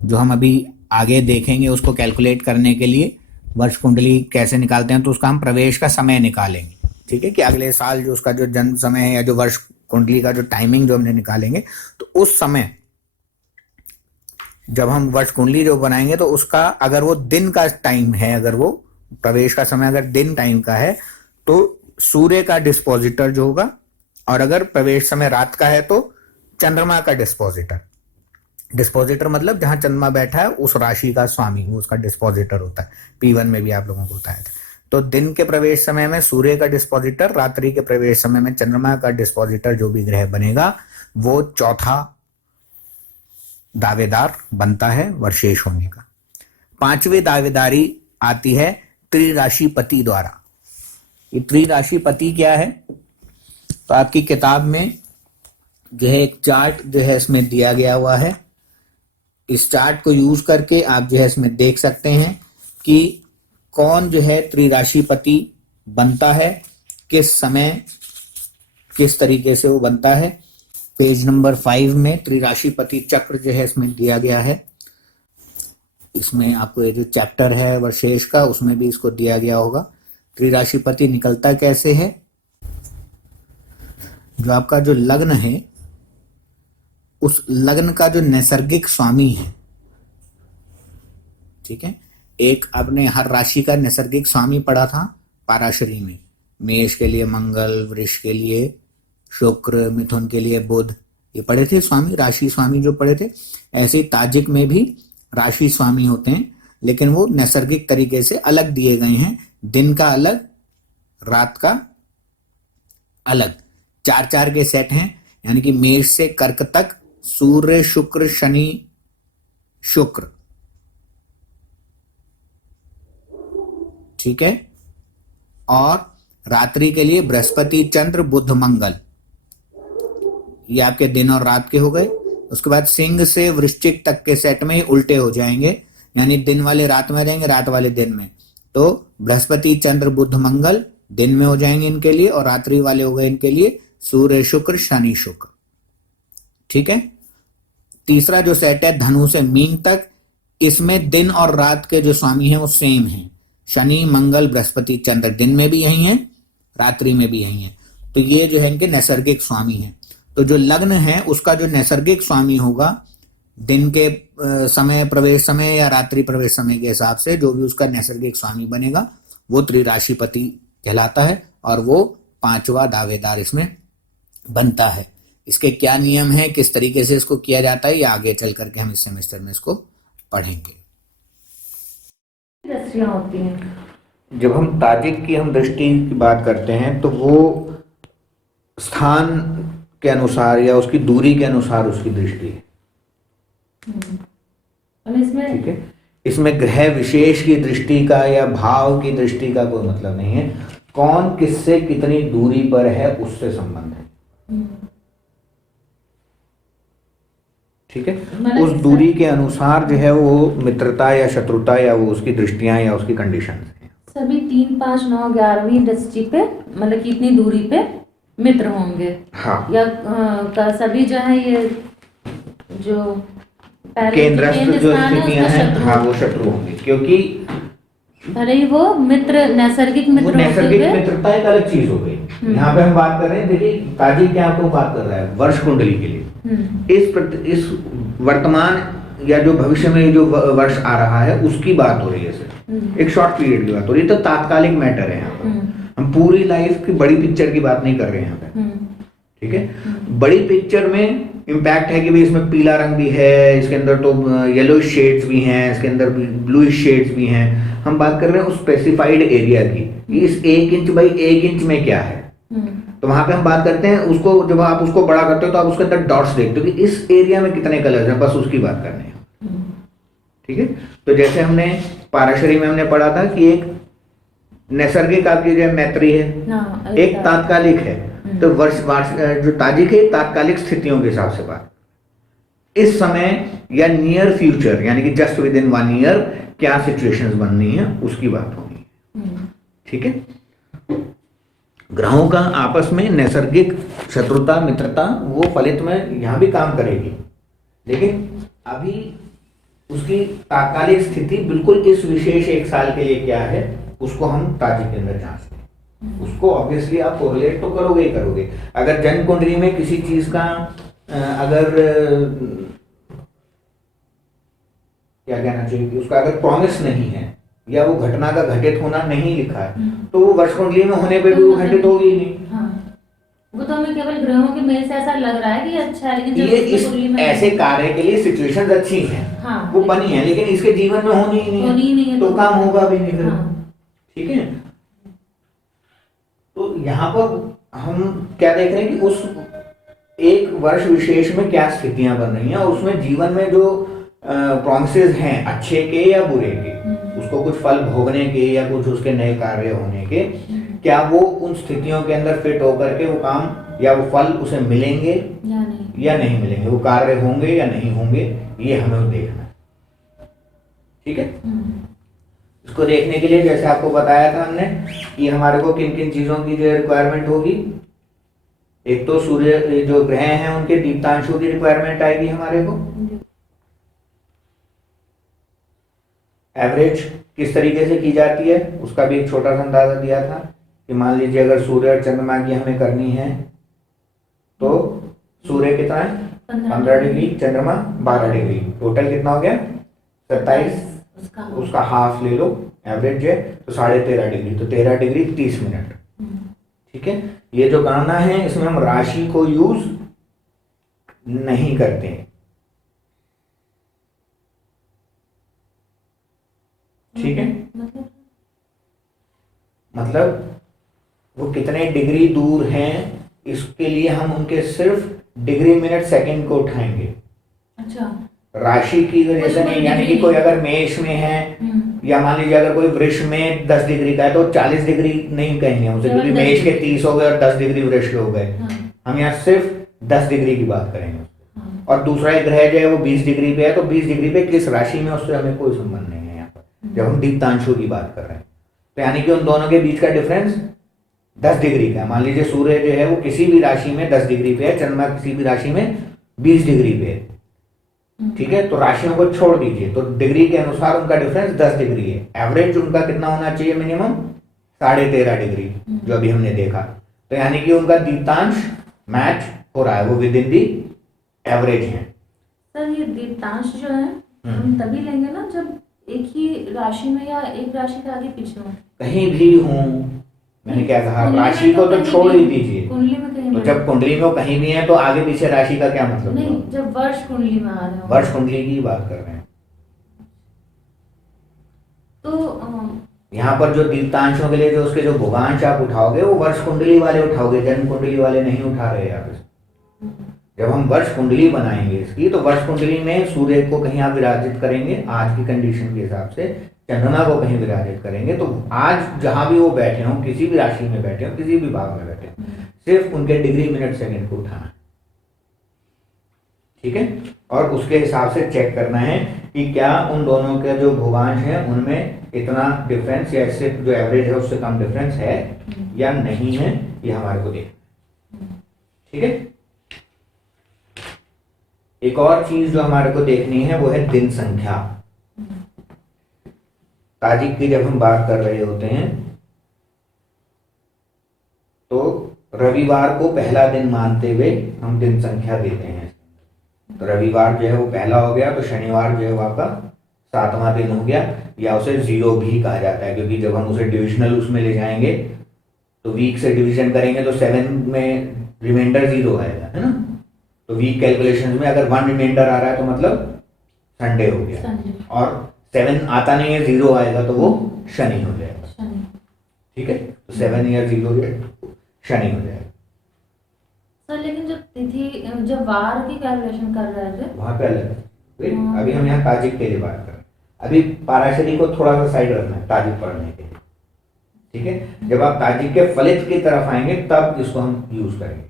जो हम अभी आगे देखेंगे, उसको कैलकुलेट करने के लिए वर्ष कुंडली कैसे निकालते हैं, तो उसका हम प्रवेश का समय निकालेंगे, ठीक है, कि अगले साल जो उसका जो जन्म समय है या जो वर्ष कुंडली का जो टाइमिंग जो हमने निकालेंगे, तो उस समय जब हम वर्ष कुंडली जो बनाएंगे तो उसका अगर वो दिन का टाइम है, अगर वो प्रवेश का समय अगर दिन टाइम का है तो सूर्य का डिस्पोजिटर जो होगा, और अगर प्रवेश समय रात का है तो चंद्रमा का डिस्पोजिटर। डिस्पोजिटर मतलब जहां चंद्रमा बैठा है उस राशि का स्वामी, वो उसका डिस्पोजिटर होता है। P1 में भी आप लोगों को बताया था। तो दिन के प्रवेश समय में सूर्य का डिस्पोजिटर, रात्रि के प्रवेश समय में चंद्रमा का डिस्पोजिटर जो भी ग्रह बनेगा वो चौथा दावेदार बनता है वर्षेश होने का। 5वें दावेदारी आती है त्रिराशिपति द्वारा। ये त्रिराशिपति क्या है, तो आपकी किताब में जो है एक चार्ट जो है इसमें दिया गया हुआ है। इस चार्ट को यूज करके आप जो है इसमें देख सकते हैं कि कौन जो है त्रिराशिपति बनता है, किस समय किस तरीके से वो बनता है। पेज नंबर 5 में त्रिराशिपति चक्र जो है इसमें दिया गया है। इसमें आपको ये जो चैप्टर है वर्षेश का, उसमें भी इसको दिया गया होगा। त्रिराशिपति निकलता कैसे है, जो आपका जो लग्न है उस लग्न का जो नैसर्गिक स्वामी है, ठीक है। एक आपने हर राशि का नैसर्गिक स्वामी पढ़ा था पाराशरी में। मेष के लिए मंगल, वृष के लिए शुक्र, मिथुन के लिए बुध, ये पढ़े थे स्वामी, राशि स्वामी जो पढ़े थे। ऐसे ही ताजिक में भी राशि स्वामी होते हैं, लेकिन वो नैसर्गिक तरीके से अलग दिए गए हैं। दिन का अलग, रात का अलग, 4-4 के सेट हैं। यानी कि मेष से कर्क तक सूर्य, शुक्र, शनि, शुक्र, ठीक है। और रात्रि के लिए बृहस्पति, चंद्र, बुध, मंगल, ये आपके दिन और रात के हो गए। उसके बाद सिंह से वृश्चिक तक के सेट में उल्टे हो जाएंगे, यानी दिन वाले रात में रहेंगे, रात वाले दिन में। तो बृहस्पति चंद्र बुध मंगल दिन में हो जाएंगे इनके लिए, और रात्रि वाले हो गए इनके लिए सूर्य शुक्र शनि शुक्र। ठीक है। तीसरा जो सेट है धनु से मीन तक, इसमें दिन और रात के जो स्वामी हैं वो सेम हैं। शनि मंगल बृहस्पति चंद्र दिन में भी यही हैं, रात्रि में भी यही हैं। तो ये जो है इनके नैसर्गिक स्वामी हैं। तो जो लग्न है उसका जो नैसर्गिक स्वामी होगा, दिन के समय प्रवेश समय या रात्रि प्रवेश समय के हिसाब से जो भी उसका नैसर्गिक स्वामी बनेगा वो त्रिराशिपति कहलाता है, और वो 5वां दावेदार इसमें बनता है। इसके क्या नियम है, किस तरीके से इसको किया जाता है, ये आगे चल करके हम इस सेमेस्टर में इसको पढ़ेंगे। दृष्टियां होती हैं। जब हम ताजिक की दृष्टि की बात करते हैं तो वो स्थान के अनुसार या उसकी दूरी के अनुसार उसकी दृष्टि है। और इसमें ठीक है। इसमें ग्रह विशेष की दृष्टि का या भाव की दृष्टि का कोई मतलब नहीं है। कौन किससे कितनी दूरी पर है उससे संबंध है। ठीक है। उस दूरी के अनुसार जो है वो मित्रता या शत्रुता या वो उसकी दृष्टियां या उसकी कंडीशन है। सभी 3, 5, 9, 11वीं दृष्टि पे मतलब कि इतनी दूरी पे मित्र होंगे। हाँ। या सभी जो है ये जो केंद्रस्थ जो स्थान है स्थितियां उसका हैं, शत्रु हाँ वो शत्रु होंगे, क्योंकि भले ही वो मित्र नैसर्गिक वो मित्र नैसर्गिक होते हुए मित्रता एक अलग चीज हो गई। यहाँ पे हम बात कर रहे हैं, देखिए ताजिक क्या आपको बात कर रहा है वर्ष कुंडली के लिए। इस वर्तमान या जो भविष्य में जो वर्ष आ रहा है उसकी बात हो रही है सर, एक शॉर्ट पीरियड की बात हो रही है। तो तात्कालिक मैटर है यहाँ पर, हम पूरी लाइफ की बड़ी पिक्चर की बात नहीं कर रहे हैं यहाँ पे। ठीक है। बड़ी पिक्चर में इम्पैक्ट है कि भाई इसमें पीला रंग भी है, इसके अंदर तो येलो शेड्स भी हैं, इसके अंदर ब्लू शेड्स भी हैं। हम बात कर रहे हैं उस स्पेसिफाइड एरिया की, इस 1 इंच बाई 1 इंच में क्या है। तो वहां पे हम बात करते हैं उसको, जब आप उसको बड़ा करते हो तो आप उसके अंदर डॉट्स देखते हो कि इस एरिया में कितने कलर्स हैं, बस उसकी बात करनी है। ठीक है। तो जैसे हमने पाराशरी में हमने पढ़ा था कि एक नैसर्गिक आपकी जो मैत्री है, एक तात्कालिक है। तो वर्ष जो ताजिक है तात्कालिक स्थितियों के हिसाब से बात, इस समय या नियर फ्यूचर यानी कि जस्ट विद इन 1 ईयर क्या सिचुएशंस बननी है उसकी बात होगी। ठीक है। ग्रहों का आपस में नैसर्गिक शत्रुता मित्रता वो फलित में यहां भी काम करेगी, लेकिन अभी उसकी तात्कालिक स्थिति बिल्कुल इस विशेष 1 साल के लिए क्या है उसको हम ताजिक के अंदर जांचते हैं। उसको ऑब्वियसली आप कोरिलेट तो करोगे ही करोगे। अगर जन्म कुंडली में किसी चीज का अगर क्या कहना चाहिए कि उसका अगर प्रॉमिस नहीं है या वो घटना का घटित होना नहीं लिखा है तो वो वर्ष कुंडली में होने पे भी वो घटित होगी ही नहीं। हाँ। वो तो हमें केवल ग्रहों की मेल से ऐसा लग रहा है कि अच्छा है, लेकिन ये इस ऐसे कार्य के लिए सिचुएशंस अच्छी हैं। हाँ, वो बनी है, लेकिन इसके जीवन में होनी ही नहीं है, तो काम होगा भी नहीं। हाँ। ठीक है। तो यहाँ पर हम क्या देख रहे हैं कि उस एक वर्ष विशेष में क्या स्थितियां बन रही हैं और उसमें जीवन में जो प्रॉमिसेस हैं अच्छे के या बुरे के, उसको कुछ फल भोगने के या कुछ उसके नए कार्य होने के, क्या वो उन स्थितियों के अंदर फिट होकर के वो काम या वो फल उसे मिलेंगे या नहीं मिलेंगे, वो कार्य होंगे या नहीं होंगे, ये हमें देखना है। ठीक है। इसको देखने के लिए जैसे आपको बताया था हमने कि हमारे को किन किन चीजों की जो रिक्वायरमेंट होगी, एक तो सूर्य जो ग्रह हैं उनके दीप्तांशों की रिक्वायरमेंट आएगी हमारे को। एवरेज किस तरीके से की जाती है उसका भी एक छोटा सा अंदाजा दिया था कि मान लीजिए अगर सूर्य और चंद्रमा की हमें करनी है तो सूर्य कितना है 15 डिग्री, चंद्रमा 12 डिग्री, टोटल कितना हो गया 27, उसका हाफ ले लो एवरेज है तो 13.5 डिग्री, तो 13 डिग्री 30 मिनट। ठीक है। ये जो गणना है इसमें हम राशि को यूज नहीं करते हैं। ठीक है। मतलब वो कितने डिग्री दूर हैं इसके लिए हम उनके सिर्फ डिग्री मिनट सेकंड को उठाएंगे। अच्छा। राशि की वजह से नहीं, यानी कि कोई अगर मेष में है या मान लीजिए अगर कोई वृष में 10 डिग्री का है तो 40 डिग्री नहीं कहेंगे उसे, क्योंकि मेष के 30 हो गए और 10 डिग्री वृष के हो गए। हम यहाँ सिर्फ 10 डिग्री की बात करेंगे। हाँ। और दूसरा एक ग्रह जो है वो 20 डिग्री पे है, तो 20 डिग्री पे किस राशि में, उससे हमें कोई संबंध नहीं है यहाँ पर जब हम दीप्तांशों की बात कर रहे हैं। तो यानी कि उन दोनों के बीच का डिफरेंस 10 डिग्री का है। मान लीजिए सूर्य जो है वो किसी भी राशि में 10 डिग्री पे है, चंद्रमा किसी भी राशि में 20 डिग्री पे है, ठीक है। तो राशियों को छोड़ दीजिए, तो डिग्री के अनुसार उनका डिफरेंस 10 डिग्री है। एवरेज उनका कितना होना चाहिए, मिनिमम 13.5 डिग्री, जो अभी हमने देखा। तो यानी कि उनका दीप्तांश मैच हो रहा है, वो विद इन दी एवरेज है। सर ये दीप्तांश जो है हम तभी लेंगे ना जब एक ही राशि में या एक राशि के आगे पीछे हो। कहीं भी हूं, मैंने क्या कहा, कुंडली में राशि को तो कहीं छोड़ भी- ही दीजिए। कुंडली में कहीं तो भी- जब कुंडली में वो कहीं भी है तो आगे पीछे राशि का क्या मतलब नहीं, हुआ? जब वर्ष कुंडली में आ रहे हो वर्ष कुंडली की बात कर रहे हैं। तो यहाँ पर जो दीप्तांशों के लिए जो उसके जो भुगांश आप उठाओगे वो वर्ष कुंडली वाले उठाओगे, जन्म कुंडली वाले नहीं उठा रहे आप इसमें। जब हम वर्ष कुंडली बनाएंगे इसकी, तो वर्ष कुंडली में सूर्य को कहीं आप विराजित करेंगे आज की कंडीशन के हिसाब से, चंद्रमा को कहीं विराजित करेंगे, तो आज जहां भी वो बैठे हों, किसी भी राशि में बैठे हों, किसी भी भाग में बैठे हों, सिर्फ उनके डिग्री मिनट सेकंड को उठाना है, ठीक है। और उसके हिसाब से चेक करना है कि क्या उन दोनों के जो भुवांश हैं उनमें इतना डिफरेंस या इससे जो एवरेज है उससे कम डिफरेंस है या नहीं है, ये हमारे को देखना, ठीक है। एक और चीज जो हमारे को देखनी है वो है दिन संख्या। ताजिक की जब हम बात कर रहे होते हैं तो रविवार को पहला दिन मानते हुए हम दिन संख्या देते हैं। तो रविवार जो है वो पहला हो गया, तो शनिवार जो है वो आपका 7वां दिन हो गया, या उसे 0 भी कहा जाता है, क्योंकि जब हम उसे डिविजनल उसमें ले जाएंगे तो वीक से डिवीजन करेंगे तो 7 में रिमाइंडर 0 आएगा, है ना। तो वीक कैलकुलेशन में अगर 1 रिमाइंडर आ रहा है तो मतलब संडे हो गया, संडे। और 7 आता नहीं है 0 आएगा तो वो शनि हो जाएगा, शनि। ठीक है। तो 7 या 0 शनि हो जाएगा। सर लेकिन जब तिथि जब वार की कैलकुलेशन कर रहे थे वहां पे अलग है। फिर अभी हम यहाँ ताजिक के लिए बात कर रहे हैं, अभी पाराशरी को थोड़ा सा साइड रखना है ताजिक पढ़ने के लिए, ठीक है। जब आप ताजिक के फलित की तरफ आएंगे तब इसको हम यूज करेंगे,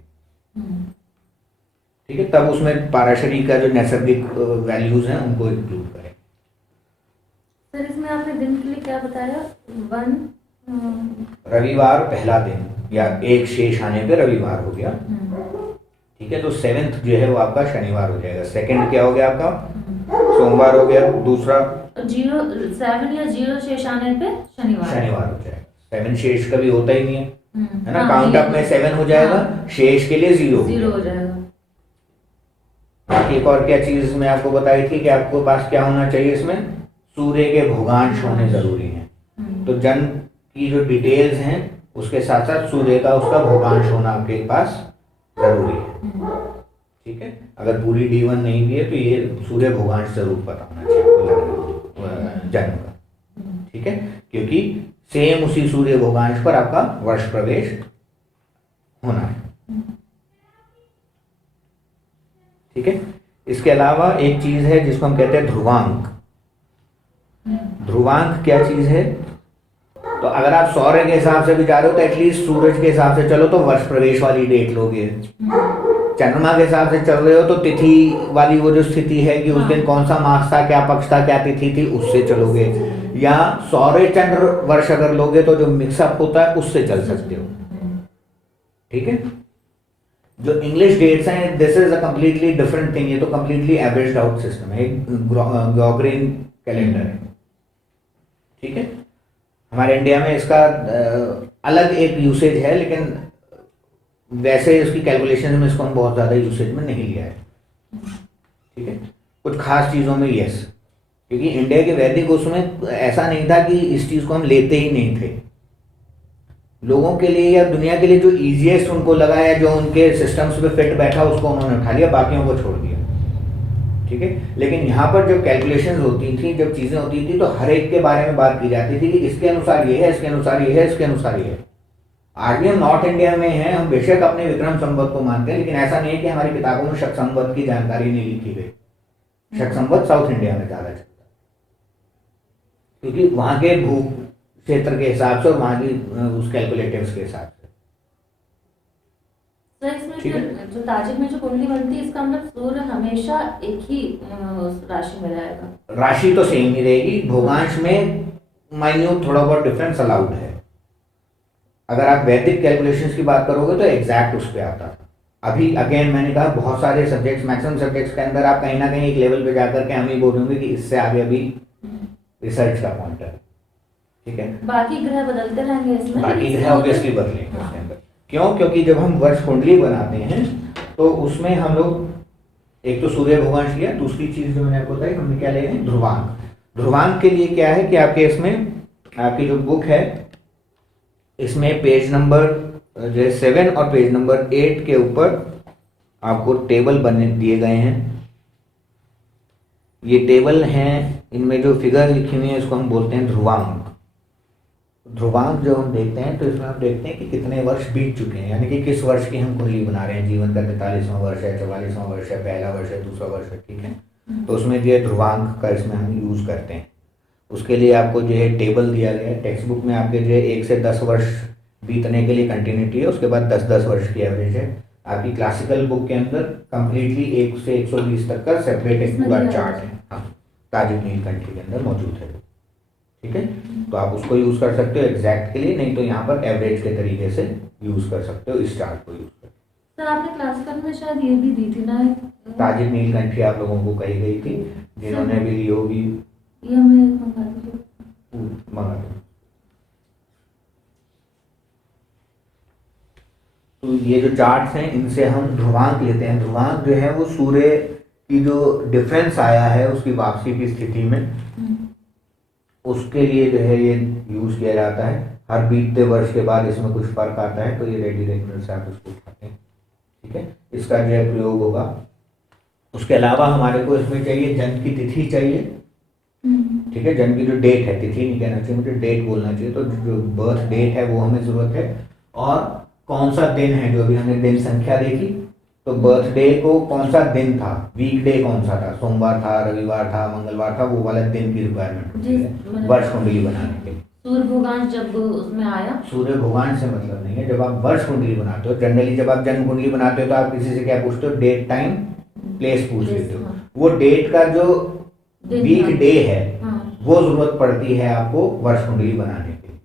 ठीक है। तब उसमें पाराशरी का जो नैसर्गिक वैल्यूज हैं उनको इंक्लूड करें। सर इसमें आपने दिन के लिए क्या बताया, 1 रविवार पहला दिन या एक शेष आने पे रविवार हो गया, ठीक है। तो 7th जो है वो आपका शनिवार हो जाएगा। सेकंड क्या हो गया आपका, सोमवार हो गया। दूसरा 7 या 0 शेष आने पे शनिवार हो जाएगा। 7 शेष कभी होता ही नहीं है, है ना। हाँ, काउंट अप में 7 हो जाएगा, हाँ। शेष के लिए 0 0 हो जाएगा। एक और क्या चीज मैं आपको बताई थी कि आपको पास क्या होना चाहिए, इसमें सूर्य के भुगांश होने जरूरी हैं। तो जन्म की जो डिटेल्स हैं उसके साथ साथ सूर्य का उसका भुगांश होना आपके पास जरूरी है, ठीक है। अगर पूरी D1 नहीं भी है तो ये सूर्य भुगांश जरूर पता होना चाहिए आपको जन्म का, ठीक है। क्योंकि सेम उसी सूर्य भुगांश पर आपका वर्ष प्रवेश होना है, ठीक है। इसके अलावा एक चीज है जिसको हम कहते हैं ध्रुवांक। ध्रुवांक क्या चीज है, तो अगर आप सौर्य के हिसाब से भी जा रहे हो तो एटलीस्ट सूरज के हिसाब से चलो तो वर्ष प्रवेश वाली डेट लोगे। चंद्रमा के हिसाब से चल रहे हो तो तिथि वाली वो जो स्थिति है कि उस दिन कौन सा मास था, क्या पक्ष था, क्या तिथि थी, उससे चलोगे। या सौर्य चंद्र वर्ष अगर लोगे तो जो मिक्सअप होता है उससे चल सकते हो, ठीक है। जो इंग्लिश डेट्स हैं this is a completely different thing, ये तो कंप्लीटली एवरेज्ड आउट सिस्टम है, एक ग्रेगोरियन कैलेंडर है, ठीक है। हमारे इंडिया में इसका अलग एक यूसेज है, लेकिन वैसे इसकी कैलकुलेशन में इसको हम बहुत ज़्यादा यूसेज में नहीं लिया है, ठीक है। कुछ खास चीज़ों में यस, क्योंकि इंडिया के वैदिक उसमें ऐसा नहीं था कि इस चीज़ को हम लेते ही नहीं थे। लोगों के लिए या दुनिया के लिए जो इजीएस्ट उनको लगा या जो उनके सिस्टम्स पे फिट बैठा उसको उन्होंने उठा लिया, बाकियों को छोड़ दिया, ठीक है। लेकिन यहाँ पर जब कैलकुलेशंस होती थी, जब चीज़ें होती थी, तो हर एक के बारे में बात की जाती थी कि इसके अनुसार ये है, इसके अनुसार ये है, इसके अनुसार ये है। आज भी हम नॉर्थ इंडिया में हैं, हम बेशक अपने विक्रम संवत को मानते हैं, लेकिन ऐसा नहीं है कि हमारी किताबों में शक संवत की जानकारी नहीं लिखी गई। शक संवत साउथ इंडिया में ज़्यादा चलता है, क्योंकि वहाँ के भू क्षेत्र के हिसाब से और वहाँ की उस कैलकुलेटिव्स के हिसाब से। सर इसमें ठीक है। जो ताजिक में जो कुंडली बनती है, इसका मतलब सूर्य हमेशा एक ही राशि में रहेगा। राशि तो सेम ही रहेगी, भोगांश में माइन्यूट थोड़ा बहुत डिफरेंस अलाउड है। अगर आप वैदिक कैलकुलेशंस की बात करोगे तो एग्जैक्ट उस पे आता था। अभी अगेन मैंने कहा बहुत सारे सब्जेक्ट्स, मैक्सिमम सब्जेक्ट्स के अंदर आप कहीं ना कहीं एक लेवल पे जाकर के हम ही बोलेंगे कि इससे आगे अभी रिसर्च का पॉइंट है। ठीक है, बाकी ग्रह बदलते रहेंगे इसमें, बाकी लेकिन ग्रह सूर्य- ऑब्वियसली बदलेंगे हाँ। उसके अंदर। क्यों? क्योंकि जब हम वर्ष कुंडली बनाते हैं तो उसमें हम लोग एक तो सूर्य भोगांश लिया, दूसरी चीज जो मैंने आपको बताई हमने क्या ले रहे हैं, ध्रुवांक। ध्रुवांक के लिए क्या है कि आपके इसमें आपकी जो बुक है इसमें पेज नंबर जो 7 और पेज नंबर 8 के ऊपर आपको टेबल बने दिए गए हैं। ये टेबल हैं, इनमें जो फिगर लिखी हुई है इसको हम बोलते हैं ध्रुवांक। ध्रुवांक जो हम देखते हैं तो इसमें हम देखते हैं कि कितने वर्ष बीत चुके हैं, यानी कि किस वर्ष की हम कुंडली बना रहे हैं। जीवन का 43वां वर्ष है, 44वां वर्ष है, पहला वर्ष है, दूसरा वर्ष है। ठीक है, तो उसमें जो है ध्रुवांक का इसमें हम यूज करते हैं। उसके लिए आपको जो है टेबल दिया गया है टेक्स्ट बुक में, आपके जो है 1 से 10 वर्ष बीतने के लिए कंटिन्यूटी है, उसके बाद 10-10 वर्ष की एवरेज है। आपकी क्लासिकल बुक के अंदर कंप्लीटली 1 से 120 तक का सेपरेट एक पूरा चार्ट है, हाँ, ताजिक नीलकंठी के अंदर मौजूद है। ठीक है, तो आप उसको यूज कर सकते हो एग्जैक्ट के लिए, नहीं तो यहाँ पर एवरेज के तरीके से यूज कर सकते हो, इस चार्ट को यूज कर। सर आपने क्लासिकल में शायद ये भी दी थी ना, ताजिक नीलकंठी आप लोगों को कही गई थी, जिन्होंने भी ली होगी ये हमें मंगा दीजिए। मंगा दो। तो ये जो चार्ट्स हैं इनसे हम ध्रुवांक लेते हैं। ध्रुवांक जो है वो सूर्य की जो डिफरेंस आया है उसकी वापसी की स्थिति में, उसके लिए जो है ये यूज किया जाता है। हर बीतते वर्ष के बाद इसमें कुछ फर्क आता है तो ये रेडी रेगुलर से आप इसको उठाते हैं। ठीक है, इसका जो है प्रयोग होगा। उसके अलावा हमारे को इसमें चाहिए जन्म की तिथि चाहिए। ठीक है, जन्म की जो डेट है, तिथि नहीं कहना चाहिए मुझे, डेट बोलना चाहिए। तो जो बर्थ डेट है वो हमें जरूरत है, और कौन सा दिन है, जो अभी हमने दिन संख्या देखी तो बर्थडे को कौन सा दिन था, वीक डे कौन सा था, सोमवार था, रविवार था, मंगलवार था, वो वाला दिन की रिक्वायरमेंट होती है वर्ष कुंडली बनाने के लिए। सूर्य भोगांश जब उसमें आया, सूर्य भोगांश से मतलब नहीं है। जब आप वर्ष कुंडली बनाते हो, जनरली जब आप जन्म कुंडली बनाते हो तो आप किसी से क्या पूछते हो, डेट टाइम प्लेस पूछ लेते हो। वो डेट का जो वीक डे है वो जरूरत पड़ती है आपको वर्ष कुंडली बनाने के लिए।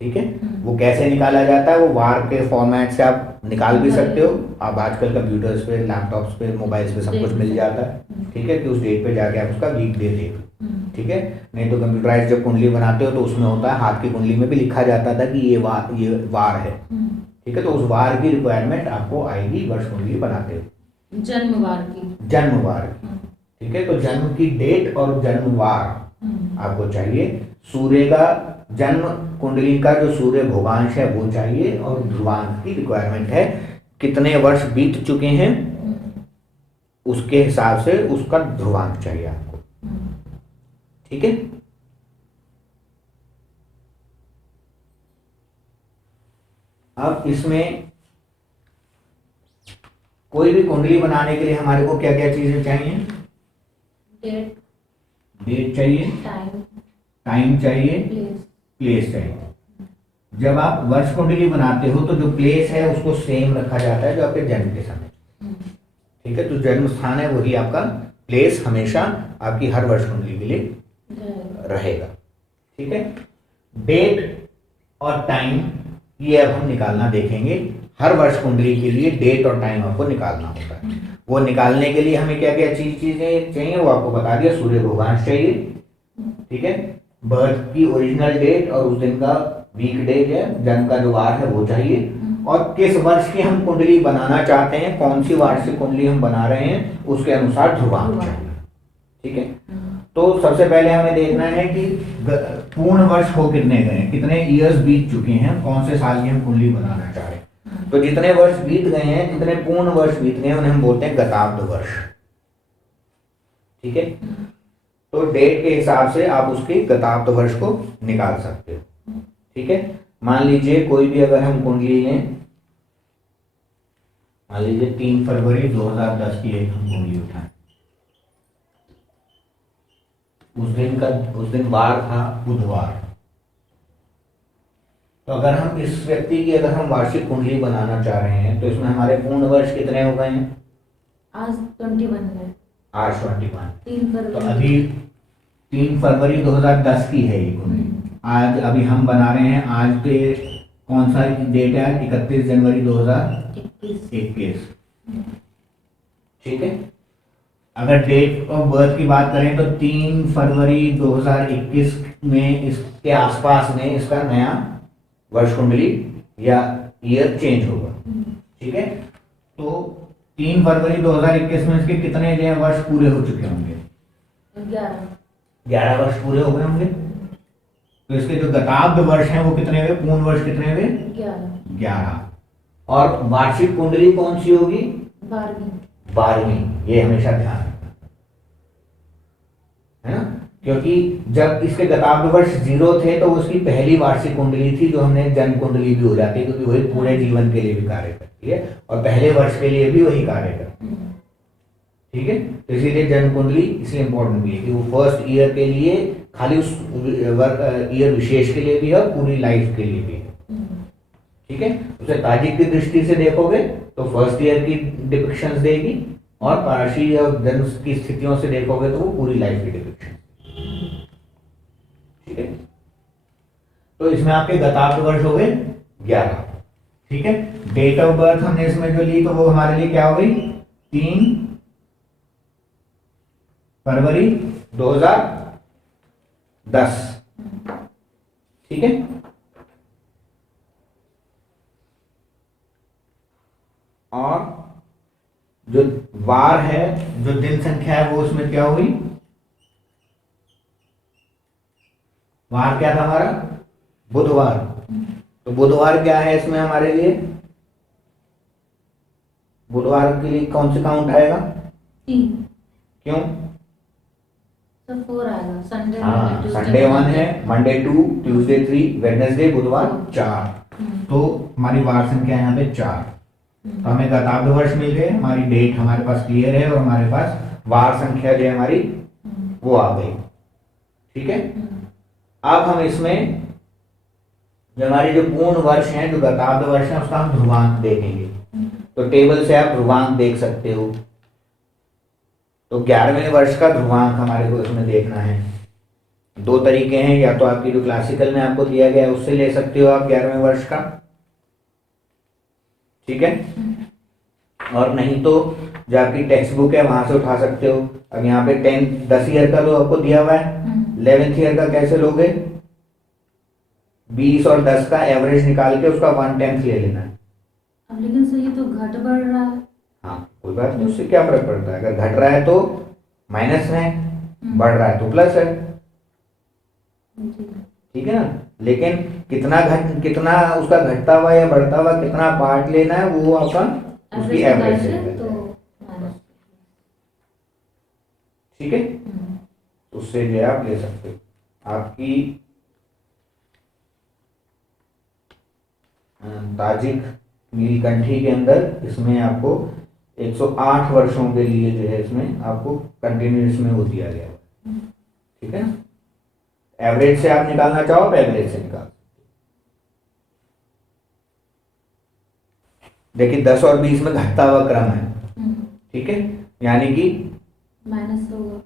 ठीक है, वो कैसे निकाला जाता है, वो वार के फॉर्मेट से आप निकाल भी सकते हो। आप आजकल कंप्यूटर्स पे, लैपटॉप्स पे, मोबाइल्स पे सब कुछ मिल जाता है। ठीक है, कि उस डेट पे जाके आप उसका वीक डे देख लो। ठीक है, नहीं तो कंप्यूटराइज जब कुंडली बनाते हो तो उसमें होता है, हाथ की कुंडली में भी लिखा जाता था कि ये वार है। ठीक है, तो उस वार की रिक्वायरमेंट आपको आएगी वर्ष कुंडली बनाते हो, जन्मवार की। ठीक है, तो जन्म की डेट और जन्मवार आपको चाहिए। सूर्य का जन्म कुंडली का जो सूर्य भोगांश है वो चाहिए, और ध्रुवांक की रिक्वायरमेंट है, कितने वर्ष बीत चुके हैं उसके हिसाब से उसका ध्रुवांक चाहिए आपको। ठीक है, अब इसमें कोई भी कुंडली बनाने के लिए हमारे को क्या क्या चीजें चाहिए, डेट चाहिए, टाइम चाहिए, प्लेस चाहिए। जब आप वर्ष कुंडली बनाते हो तो जो प्लेस है उसको सेम रखा जाता है जो आपके जन्म के समय। ठीक है, तो जन्म स्थान है वही आपका प्लेस हमेशा आपकी हर वर्ष कुंडली के लिए रहेगा। ठीक है, डेट और टाइम ये अब हम निकालना देखेंगे। हर वर्ष कुंडली के लिए डेट और टाइम आपको निकालना होता है। वो निकालने के लिए हमें क्या क्या चीजें चाहिए वो आपको बता दिया। सूर्य भोगांश चाहिए, ठीक है, बर्थ की ओरिजिनल डेट और उस दिन का वीक डे है, जन्म का जो वार है वो चाहिए, और किस वर्ष की हम कुंडली बनाना चाहते हैं, कौन सी वार्षिक कुंडली हम बना रहे हैं उसके अनुसार ध्रुवांक चाहिए। ठीक है, तो सबसे पहले हमें देखना है कि पूर्ण वर्ष हो कितने गए, कितने ईयर्स बीत चुके हैं, कौन से साल की हम कुंडली बनाना चाह रहे हैं। तो जितने वर्ष बीत गए हैं, जितने पूर्ण वर्ष बीत गए हैं उन्हें हम बोलते हैं गताब्द वर्ष। ठीक है, तो डेट के हिसाब से आप उसके गताब्द वर्ष को निकाल सकते हो। ठीक है, मान लीजिए कोई भी अगर हम कुंडली लें, मान लीजिए 3 फरवरी 2010 की एक हम कुंडली उठाएं। उस दिन वार था बुधवार। तो अगर हम इस व्यक्ति की अगर हम वार्षिक कुंडली बनाना चाह रहे हैं तो इसमें हमारे पूर्ण वर्ष कितने हो गए हैं? आज 21 है, आज 21। 3 तो फरवरी। अभी 3 फरवरी 2010 की है ये कुंडली। आज अभी हम बना रहे हैं, आज के कौन सा डेट है? 31 जनवरी 2021। ठीक है। अगर डेट ऑफ बर्थ की बात करें तो 3 फरवरी 2021 में इसके आसपास में इसका नया वर्ष कुंडली या ईयर चेंज होगा। ठीक है। तो 3 फरवरी 2021 में इसके कितने जो है वर्ष पूरे हो चुके होंगे? 11 वर्ष पूरे हो गए होंगे। तो इसके जो गताब्द वर्ष हैं वो कितने हुए? पूर्ण वर्ष कितने हुए? 11। और वार्षिक कुंडली कौन सी होगी? 12वीं। ये हमेशा ध्यान रखना है ना, क्योंकि जब इसके गताब्द वर्ष 0 थे तो उसकी पहली वार्षिक कुंडली थी जो हमने जन्म कुंडली भी हो जाती है, क्योंकि वही पूरे जीवन के लिए भी कार्य करती है और पहले वर्ष के लिए भी वही कार्य करती है। ठीक है। तो इसीलिए जन्म कुंडली इसलिए इंपॉर्टेंट भी है कि वो फर्स्ट ईयर के लिए, खाली उस ईयर विशेष के लिए भी है और पूरी लाइफ के लिए भी है। ठीक है। उसे ताजिक की दृष्टि से देखोगे तो फर्स्ट ईयर की डिपिक्शंस देगी और पारशी और जन्म की स्थितियों से देखोगे तो वो पूरी लाइफ की डिपिक्शन। ठीक है। तो इसमें आपके गताब्द वर्ष हो गए 11। ठीक है। डेट ऑफ बर्थ हमने इसमें जो ली तो वो हमारे लिए क्या हो गई? 3 फरवरी 2010। ठीक है। और जो वार है, जो दिन संख्या है, वो उसमें क्या हुई? वार क्या था हमारा? बुधवार। तो बुधवार क्या है इसमें हमारे लिए? बुधवार के लिए कौन सा काउंट आएगा? 3। क्यों? तो 4 आएगा। संडे, हाँ, संडे 1 है, मंडे 2, ट्यूसडे 3, वेडनेसडे बुधवार 4। तो हमारी वार संख्या यहाँ पे 4। तो हमें गताब्द वर्ष मिल गए, हमारी डेट हमारे पास क्लियर है और हमारे पास वार संख्या जो है हमारी वो आ गई। ठीक है। अब हम इसमें जो हमारी जो पूर्ण वर्ष हैं, जो गताब्द वर्ष हैं, उसका हम ध्रुवांक देखेंगे। तो टेबल से आप ध्रुवांक देख सकते हो। तो 11वें वर्ष का ध्रुवांक हमारे को इसमें देखना है। 2 तरीके हैं, या तो आपकी जो क्लासिकल में आपको दिया गया है उससे ले सकते हो आप 11वें वर्ष का। ठीक है। और नहीं तो जो आपकी टेक्स्ट बुक है वहां से उठा सकते हो। अब यहाँ पे 10 ईयर का तो आपको दिया हुआ है, 11th ईयर का कैसे लोगे? 20 और 10 का एवरेज निकाल के उसका 1/10 ले लेना है। अब लेकिन सर ये तो घट बढ़ रहा है। हाँ, कोई बात नहीं, उससे क्या फर्क पड़ता है? अगर घट रहा है तो माइनस है, बढ़ रहा है तो प्लस है। ठीक है ना। लेकिन कितना उसका घटता हुआ या बढ़ता हुआ कितना पार्ट लेना है वो आपका उसकी एवरेज से। तो ठीक है। उससे जो आप ले सकते हो। आपकी ताजिक नीलकंठी के अंदर इसमें आपको 108 वर्षों के लिए जो है इसमें आपको कंटिन्यूस में वो दिया गया है। ठीक है ना। एवरेज से आप निकालना चाहो तो एवरेज से निकाल। देखिए 10 और 20 में घटता हुआ क्रम है। ठीक है। यानी कि माइनस होगा।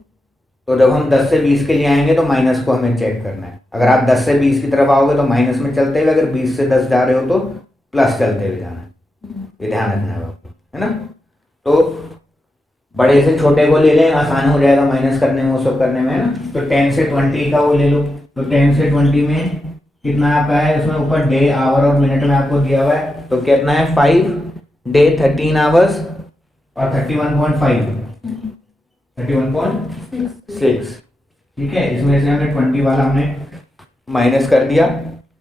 तो जब हम 10 से 20 के लिए आएंगे तो माइनस को हमें चेक करना है। अगर आप 10 से 20 की तरफ आओगे तो माइनस में चलते हुए, अगर 20 से 10 जा रहे हो तो प्लस चलते हुए जाना है। ये ध्यान रखना है आपको, है ना। तो बड़े से छोटे को ले लें, आसान हो जाएगा माइनस करने में, वो सब करने में, है ना। तो 10 से 20 का वो ले लो। तो 10 से 20 में कितना आपका है? इसमें ऊपर डे, आवर और मिनट में आपको दिया हुआ है। तो कितना है? 5 डे 13 आवर्स और 31.5 31.6। ठीक है। इसमें से हमने 20 वाला हमने माइनस कर दिया।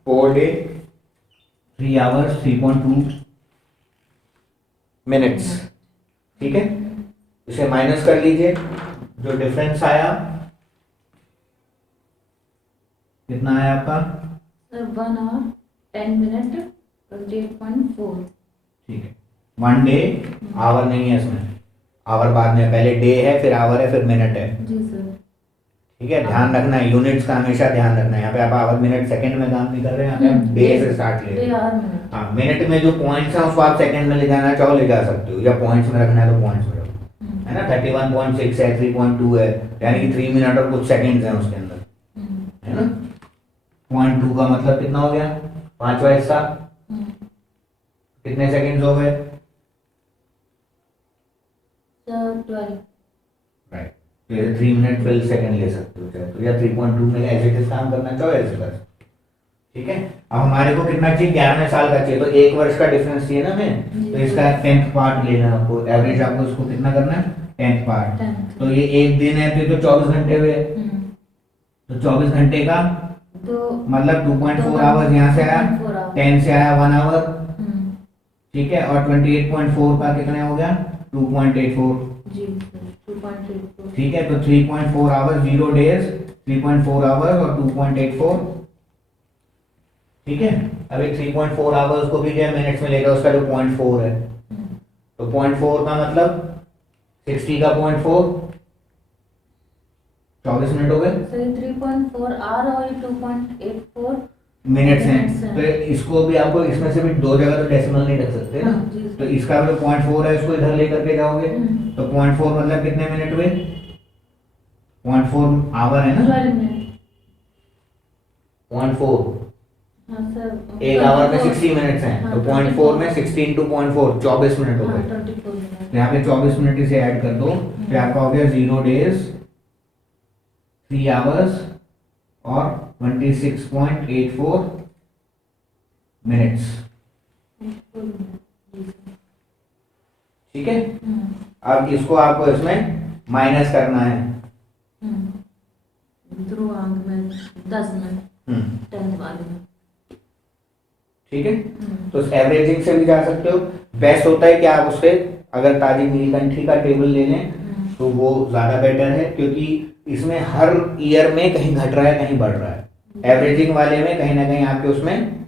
4 डे 3 आवर्स 3.2 मिनट्स। ठीक है। इसे माइनस कर लीजिए, जो डिफरेंस आया कितना आया आपका? Sir 1 hour 10 minute 28.4। ठीक है। 1 डे, आवर नहीं है इसमें, आवर बाद में, पहले डे है फिर आवर है फिर मिनट है। जी सर। ठीक है, ध्यान रखना है यूनिट्स का, हमेशा ध्यान रखना है। यहाँ पे आप आवर मिनट सेकंड में काम नहीं कर रहे हैं, यहाँ पे आप डे से स्टार्ट ले रहे डे हैं। Our minute. हाँ, मिनट में जो पॉइंट्स हैं उसको आप सेकंड में ले जाना चाहो ले जा सकते हो, या पॉइंट्स में रखना है तो पॉइंट्स में रखो, है ना। 31.6 है, 3.2 है, यानी कि 3 मिनट और कुछ सेकंड्स हैं उसके अंदर, है ना। 0.2 का मतलब कितना हो गया, 5वां हिस्सा, कितने सेकंड्स हो गए, 12। राइट। तो ये 3 मिनट 12 सेकंड ले सकते हो चाहे तो, या 3.2 में ऐसे कैसे काम करना चाहो ऐसे कर सकते हो। ठीक है, अब हमारे को कितना चाहिए, 11वें साल का चाहिए, तो 1 वर्ष का डिफरेंस चाहिए ना हमें, तो इसका 10th पार्ट लेना है आपको, एवरेज आपको इसको कितना करना है, 10th पार्ट। 10th। तो ये एक दिन है तो 24 घंटे हुए, तो 24 घंटे का तो मतलब 2.4 आवर्स यहाँ से आया, 4 आवर। 10 से आया 1 आवर, ठीक है, और 28.4 का कितने हो गया, 2.84, जी 2.84। ठीक है। तो 3.4 आवर्स, 0 डेज, 3.4 आवर्स और 2.84, ठीक है। अभी 3.4 आवर्स को भी जो है मिनट्स में लेगा, उसका जो 0.4 है, तो 0.4 का मतलब 60 का 0.4, 24 मिनट हो गए, तो ये 3.4 आवर और ये 2.84 मिनट्स मिनट्स हैं। हैं। तो इसको भी आपको इसमें से भी दो जगह तो डेसिमल नहीं रख सकते ना, हाँ, जी। तो इसका जो 0.4 है इसको इधर लेकर के जाओगे, तो 0.4 मतलब कितने मिनट हुए, 0.4 आवर है ना, 12 मिनट। 0.4 हाँ सर। एक आवर में 60 मिनट्स हैं, हाँ, तो 0.4 में 16 into 0.4 24 मिनट हो हाँ, गए। 24 मिनट। यहाँ पे 24 मिनट इसे ऐड कर दो, तो आपका हो गया 0 डेज, 3 आवर्स और 26.84 मिनट्स, ठीक है। अब इसको आपको इसमें माइनस करना है, ध्रुवांक में 10 में 10th वाले में। ठीक है। तो एवरेजिंग से भी जा सकते हो, बेस्ट होता है कि आप उससे अगर ताजी नीलकंठी का टेबल ले लें तो वो ज़्यादा बेटर है, क्योंकि इसमें हर ईयर में कहीं घट रहा है कहीं बढ़ रहा है। एवरेजिंग वाले में कहीं ना कहीं आपके उसमें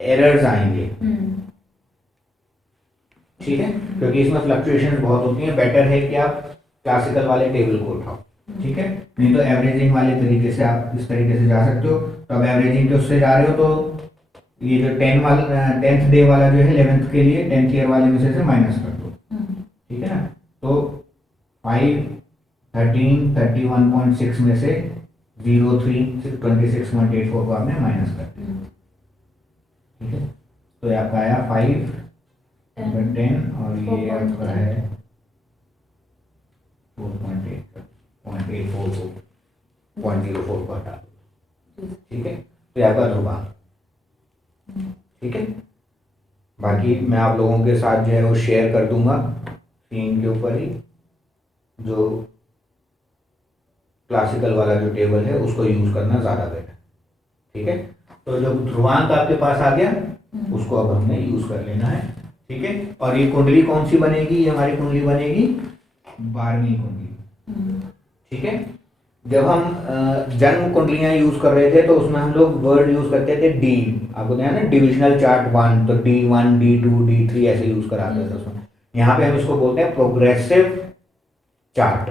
एरर्स आएंगे, ठीक है, क्योंकि इसमें फ्लक्चुएशन बहुत होती हैं। बेटर है कि आप क्लासिकल वाले टेबल को उठाओ, ठीक है, नहीं तो एवरेजिंग वाले तरीके से आप इस तरीके से जा सकते हो। तो अब एवरेजिंग के उससे जा रहे हो तो ये जो 10th डे वाला जो है 11th के लिए 10th ईयर वाले में से माइनस कर दो, ठीक है ना। तो 5, 13, 31.6 में से 0, 3, 26.84 को आपने माइनस कर दिया, ठीक है। तो ये आपका आया 5, 10 और ये आपका है 4.84 को 0.04 को हटा दो, ठीक है। तो ये आपका ध्रुवांक, ठीक है। बाकी मैं आप लोगों के साथ जो है वो शेयर कर दूंगा स्क्रीन के ऊपर ही, जो क्लासिकल वाला जो टेबल है उसको यूज करना ज़्यादा बेटर, ठीक है। तो जब ध्रुवांक आपके पास आ गया उसको अब हमने यूज कर लेना है, ठीक है। और ये कुंडली कौन सी बनेगी, ये हमारी कुंडली बनेगी 12वीं कुंडली, ठीक है। जब हम जन्म कुंडलियां यूज कर रहे थे तो उसमें हम लोग वर्ड यूज करते थे डी, आपको ध्यान है डिविजनल चार्ट 1, तो D1, D2, D3 ऐसे यूज कराते थे उसमें। यहाँ पे हम इसको बोलते हैं प्रोग्रेसिव चार्ट,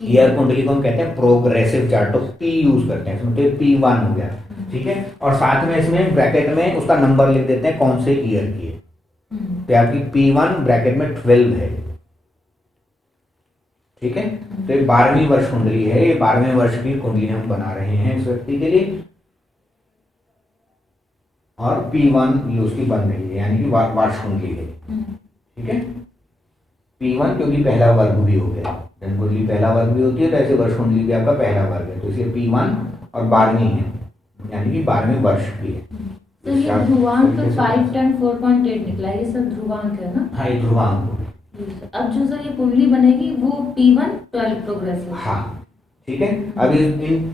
ईयर कुंडली को हम कहते हैं प्रोग्रेसिव चार्ट, तो P यूज करते हैं इसमें, तो P1 हो गया, ठीक है। और साथ में इसमें ब्रैकेट में उसका नंबर लिख देते हैं कौन से ईयर की है, तो आपकी P1 ब्रैकेट में 12 है, ठीक है। तो ये 12वीं वर्ष कुंडली है, ये 12वें वर्ष की कुंडली हम बना रहे हैं इस व्यक्ति के लिए, और P1 ये उसकी बन रही है, यानी कि वर्ष कुंडली है, ठीक है। P1 क्योंकि पहला वर्ग भी हो गया, जन्म कुंडली पहला वर्ग भी होती है, तो ऐसे वर्ष कुंडली भी आपका पहला वर्ग है, तो इसलिए P1 और 12वीं है, यानी कि 12वें वर्ष की है। तो ये ध्रुवांक 5, 10, 4.8 निकला, ये सब ध्रुवांक है ना। हाँ, ये ध्रुवांक हो गया। अब जो सर ये कुंडली बनेगी वो P1 12 प्रोग्रेसिव। हाँ, ठीक है। अभी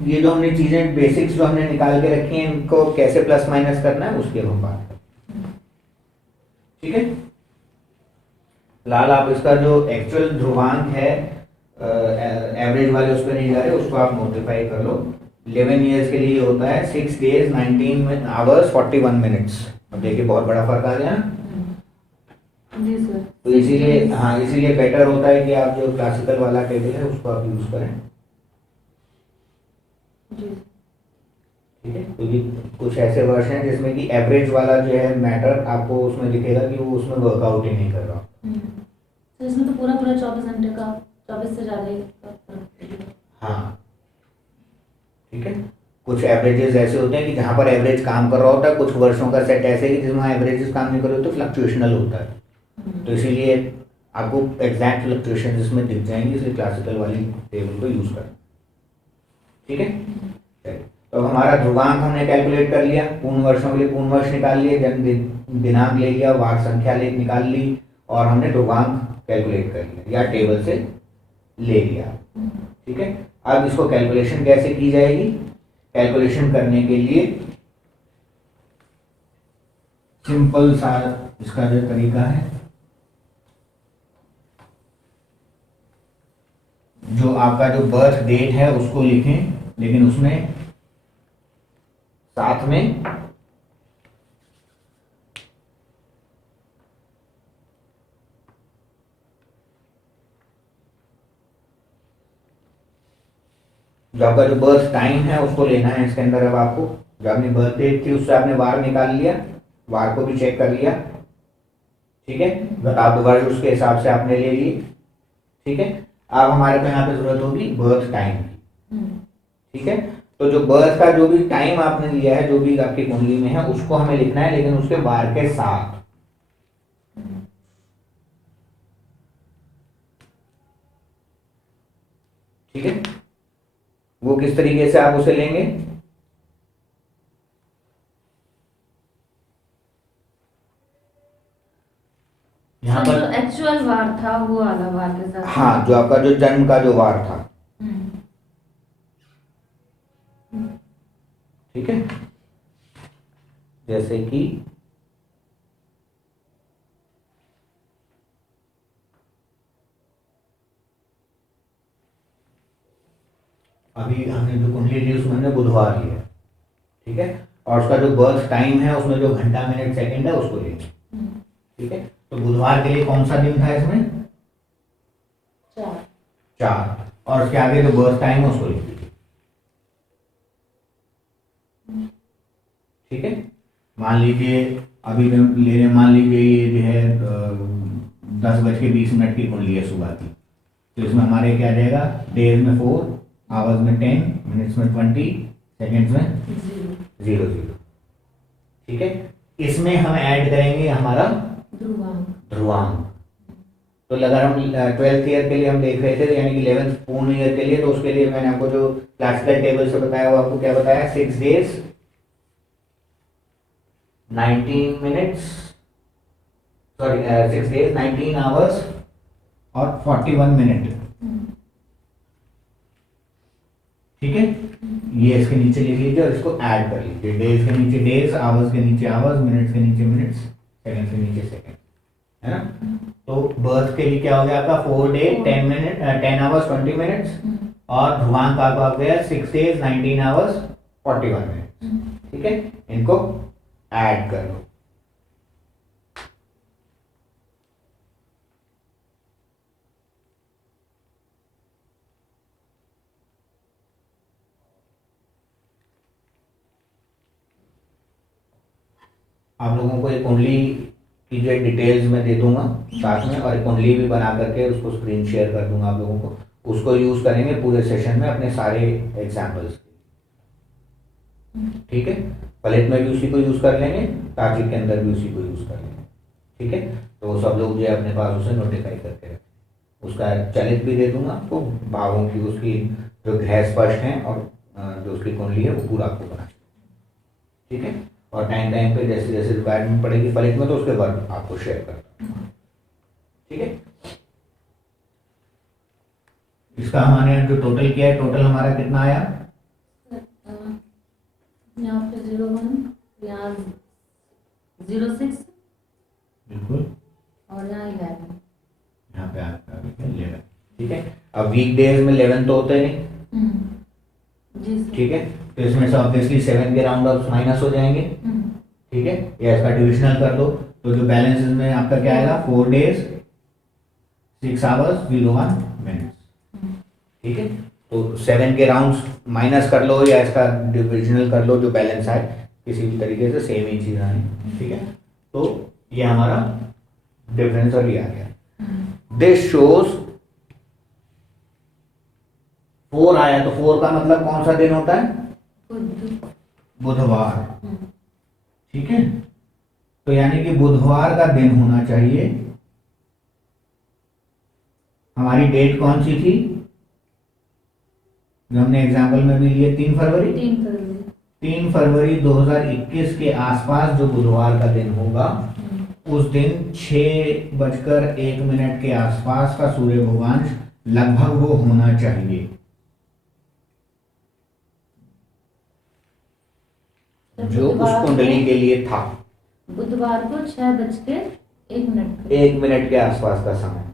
ये जो हमने चीजें बेसिक्स जो हमने निकाल के रखी हैं इनको कैसे प्लस माइनस करना है उसकी अब हम बात करते हैं, ठीक है। फिलहाल आप इसका जो एक्चुअल ध्रुवांक है एवरेज वाले उस पर नहीं जा रहे, उसको आप नोटिफाई कर लो। 11 ईयर्स के लिए होता है 6 days 19 आवर्स 41 मिनट्स। अब देखिए बहुत बड़ा फर्क आ गया ना, जी सर। तो इसीलिए हाँ, इसीलिए बेटर होता है कि आप जो क्लासिकल वाला टेबल है उसको आप यूज करें, जी। ठीक है, क्योंकि कुछ ऐसे वर्ष हैं जिसमें कि एवरेज वाला जो है मैटर आपको उसमें दिखेगा कि वो उसमें वर्कआउट ही नहीं कर रहा। तो इसमें तो पूरा पूरा 24 घंटे का, 24 से ज़्यादा ही का फर्क पड़ेगा। हाँ, ठीक है। कुछ एवरेजेस ऐसे होते हैं कि जहाँ पर एवरेज काम कर रहा होता है, कुछ वर्षों का सेट ऐसे है कि जिसमें एवरेजेस काम नहीं कर रहे, तो फ्लक्चुएशनल होता है। तो इसीलिए आपको एग्जैक्ट फ्लक्चुएशन इसमें दिख जाएंगी, इसलिए क्लासिकल वाली टेबल को यूज करें। ठीक है, चलिए। तो हमारा ध्रुवांक हमने कैलकुलेट कर लिया, पूर्ण वर्षों के लिए पूर्ण वर्ष निकाल लिए, जन्म दिनांक ले लिया, वार संख्या ले निकाल ली, और हमने ध्रुवांक कैलकुलेट कर लिया या टेबल से ले लिया। ठीक है, अब इसको कैलकुलेशन कैसे की जाएगी? कैलकुलेशन करने के लिए सिंपल सा इसका जो तरीका है, जो आपका जो बर्थ डेट है उसको लिखें, लेकिन उसमें साथ में जो आपका जो बर्थ टाइम है उसको लेना है इसके अंदर। अब आपको जो आपने बर्थ डेट थी उससे आपने वार निकाल लिया, वार को भी चेक कर लिया। ठीक है, बता वर्ष उसके हिसाब से आपने ले लिए। ठीक है, अब हमारे को यहाँ पे जरूरत होगी बर्थ टाइम की। ठीक है, तो जो बर्थ का जो भी टाइम आपने लिया है, जो भी आपकी कुंडली में है, उसको हमें लिखना है, लेकिन उसके वार के साथ। ठीक है, वो किस तरीके से आप उसे लेंगे? यहाँ जो पर एक्चुअल वार था वो वाला वार के साथ। हाँ, जो आपका जो जन्म का जो वार था। ठीक है, जैसे कि अभी हमने जो कुंडली ली उसमें हमने बुधवार लिया। ठीक है, और उसका जो बर्थ टाइम है उसमें जो घंटा मिनट सेकंड है उसको लेंगे। ठीक है, तो बुधवार के लिए कौन सा दिन था इसमें? 4, और उसके आगे जो बर्थ टाइम है उसको लिख दीजिए। ठीक है, मान लीजिए अभी जो ले रहे, मान लीजिए ये जो है 10:20 की कुंडली है सुबह की, तो इसमें हमारे क्या जाएगा? डेज में 4, आवर्स में 10, मिनट्स में 20, सेकंड्स में 0। ठीक है, इसमें हम ऐड करेंगे हमारा ध्रुवांक। तो अगर हम 12th ईयर के लिए हम देख रहे थे, यानी कि 11th पूर्ण ईयर के लिए, तो उसके लिए मैंने आपको जो क्लासिकल टेबल से बताया वो आपको क्या बताया? 6 days 19 minutes, sorry 6 days 19 hours और 41 मिनट। ठीक है, ये इसके नीचे लिख लीजिए और इसको ऐड कर लीजिए। डेज के नीचे डेज, आवर्स के नीचे आवर्स, मिनट्स के नीचे मिनट्स, सेकंड के नीचे सेकंड, है ना? तो बर्थ के लिए क्या हो गया आपका? 4 day 10 minute 10 hours 20 minutes, और ध्रुवांक आपका आ गया 6 days 19 hours 41 minutes। ठीक है, इनको ऐड कर लो। आप लोगों को एक कुंडली की जो डिटेल्स मैं दे दूंगा साथ में, और एक कुंडली भी बना करके उसको स्क्रीन शेयर कर दूंगा आप लोगों को। उसको यूज करेंगे पूरे सेशन में अपने सारे एग्जाम्पल्स। ठीक है, फलित में भी उसी को यूज कर लेंगे, तार्किक के अंदर भी उसी को यूज कर लेंगे। ठीक है, तो सब लोग जो है अपने पास उसे नोटिफाई करके रखें। उसका चलित भी दे दूंगा आपको, भावों की उसकी जो ग्रह स्पष्ट हैं और जो उसकी कुंडली है वो पूरा आपको बना। ठीक है, और टाइम टाइम पे जैसे जैसे रिक्वायरमेंट पड़ेगी फलित में, तो उसके बाद आपको शेयर करता हूँ। ठीक है, इसका हमारे जो टोटल किया है, टोटल हमारा कितना आया? यहाँ पे 01, यहाँ 06, बिल्कुल, और यहाँ 11। यहाँ पे आपका 11। ठीक है, अब वीक डेज में 11 तो होते नहीं। जी सर। ठीक है, तो इसमें से ऑब्वियसली 7 के राउंड ऑफ माइनस हो जाएंगे। ठीक है, या इसका डिविजनल कर दो, तो जो बैलेंस में आपका क्या आएगा? 4 days 6 hours 01 minutes। ठीक है, तो 7 के राउंड्स माइनस कर लो या इसका डिविजनल कर लो, जो बैलेंस आए किसी भी तरीके से सेम ही चीज़ आए, ठीक है। तो ये हमारा डिफरेंस और ये आ गया। दिस शोज 4 आया, तो 4 का मतलब कौन सा दिन होता है? बुधवार, ठीक है। तो यानी कि बुधवार का दिन होना चाहिए। हमारी डेट कौन सी थी जो हमने एग्जाम्पल में भी लिए? 3 फरवरी। 3 फरवरी 2021 के आसपास जो बुधवार का दिन होगा, उस दिन 6:01 के आसपास का सूर्य भगवान लगभग वो होना चाहिए, जो उस कुंडली के लिए था। बुधवार को 6:01 1 मिनट के आसपास का समय।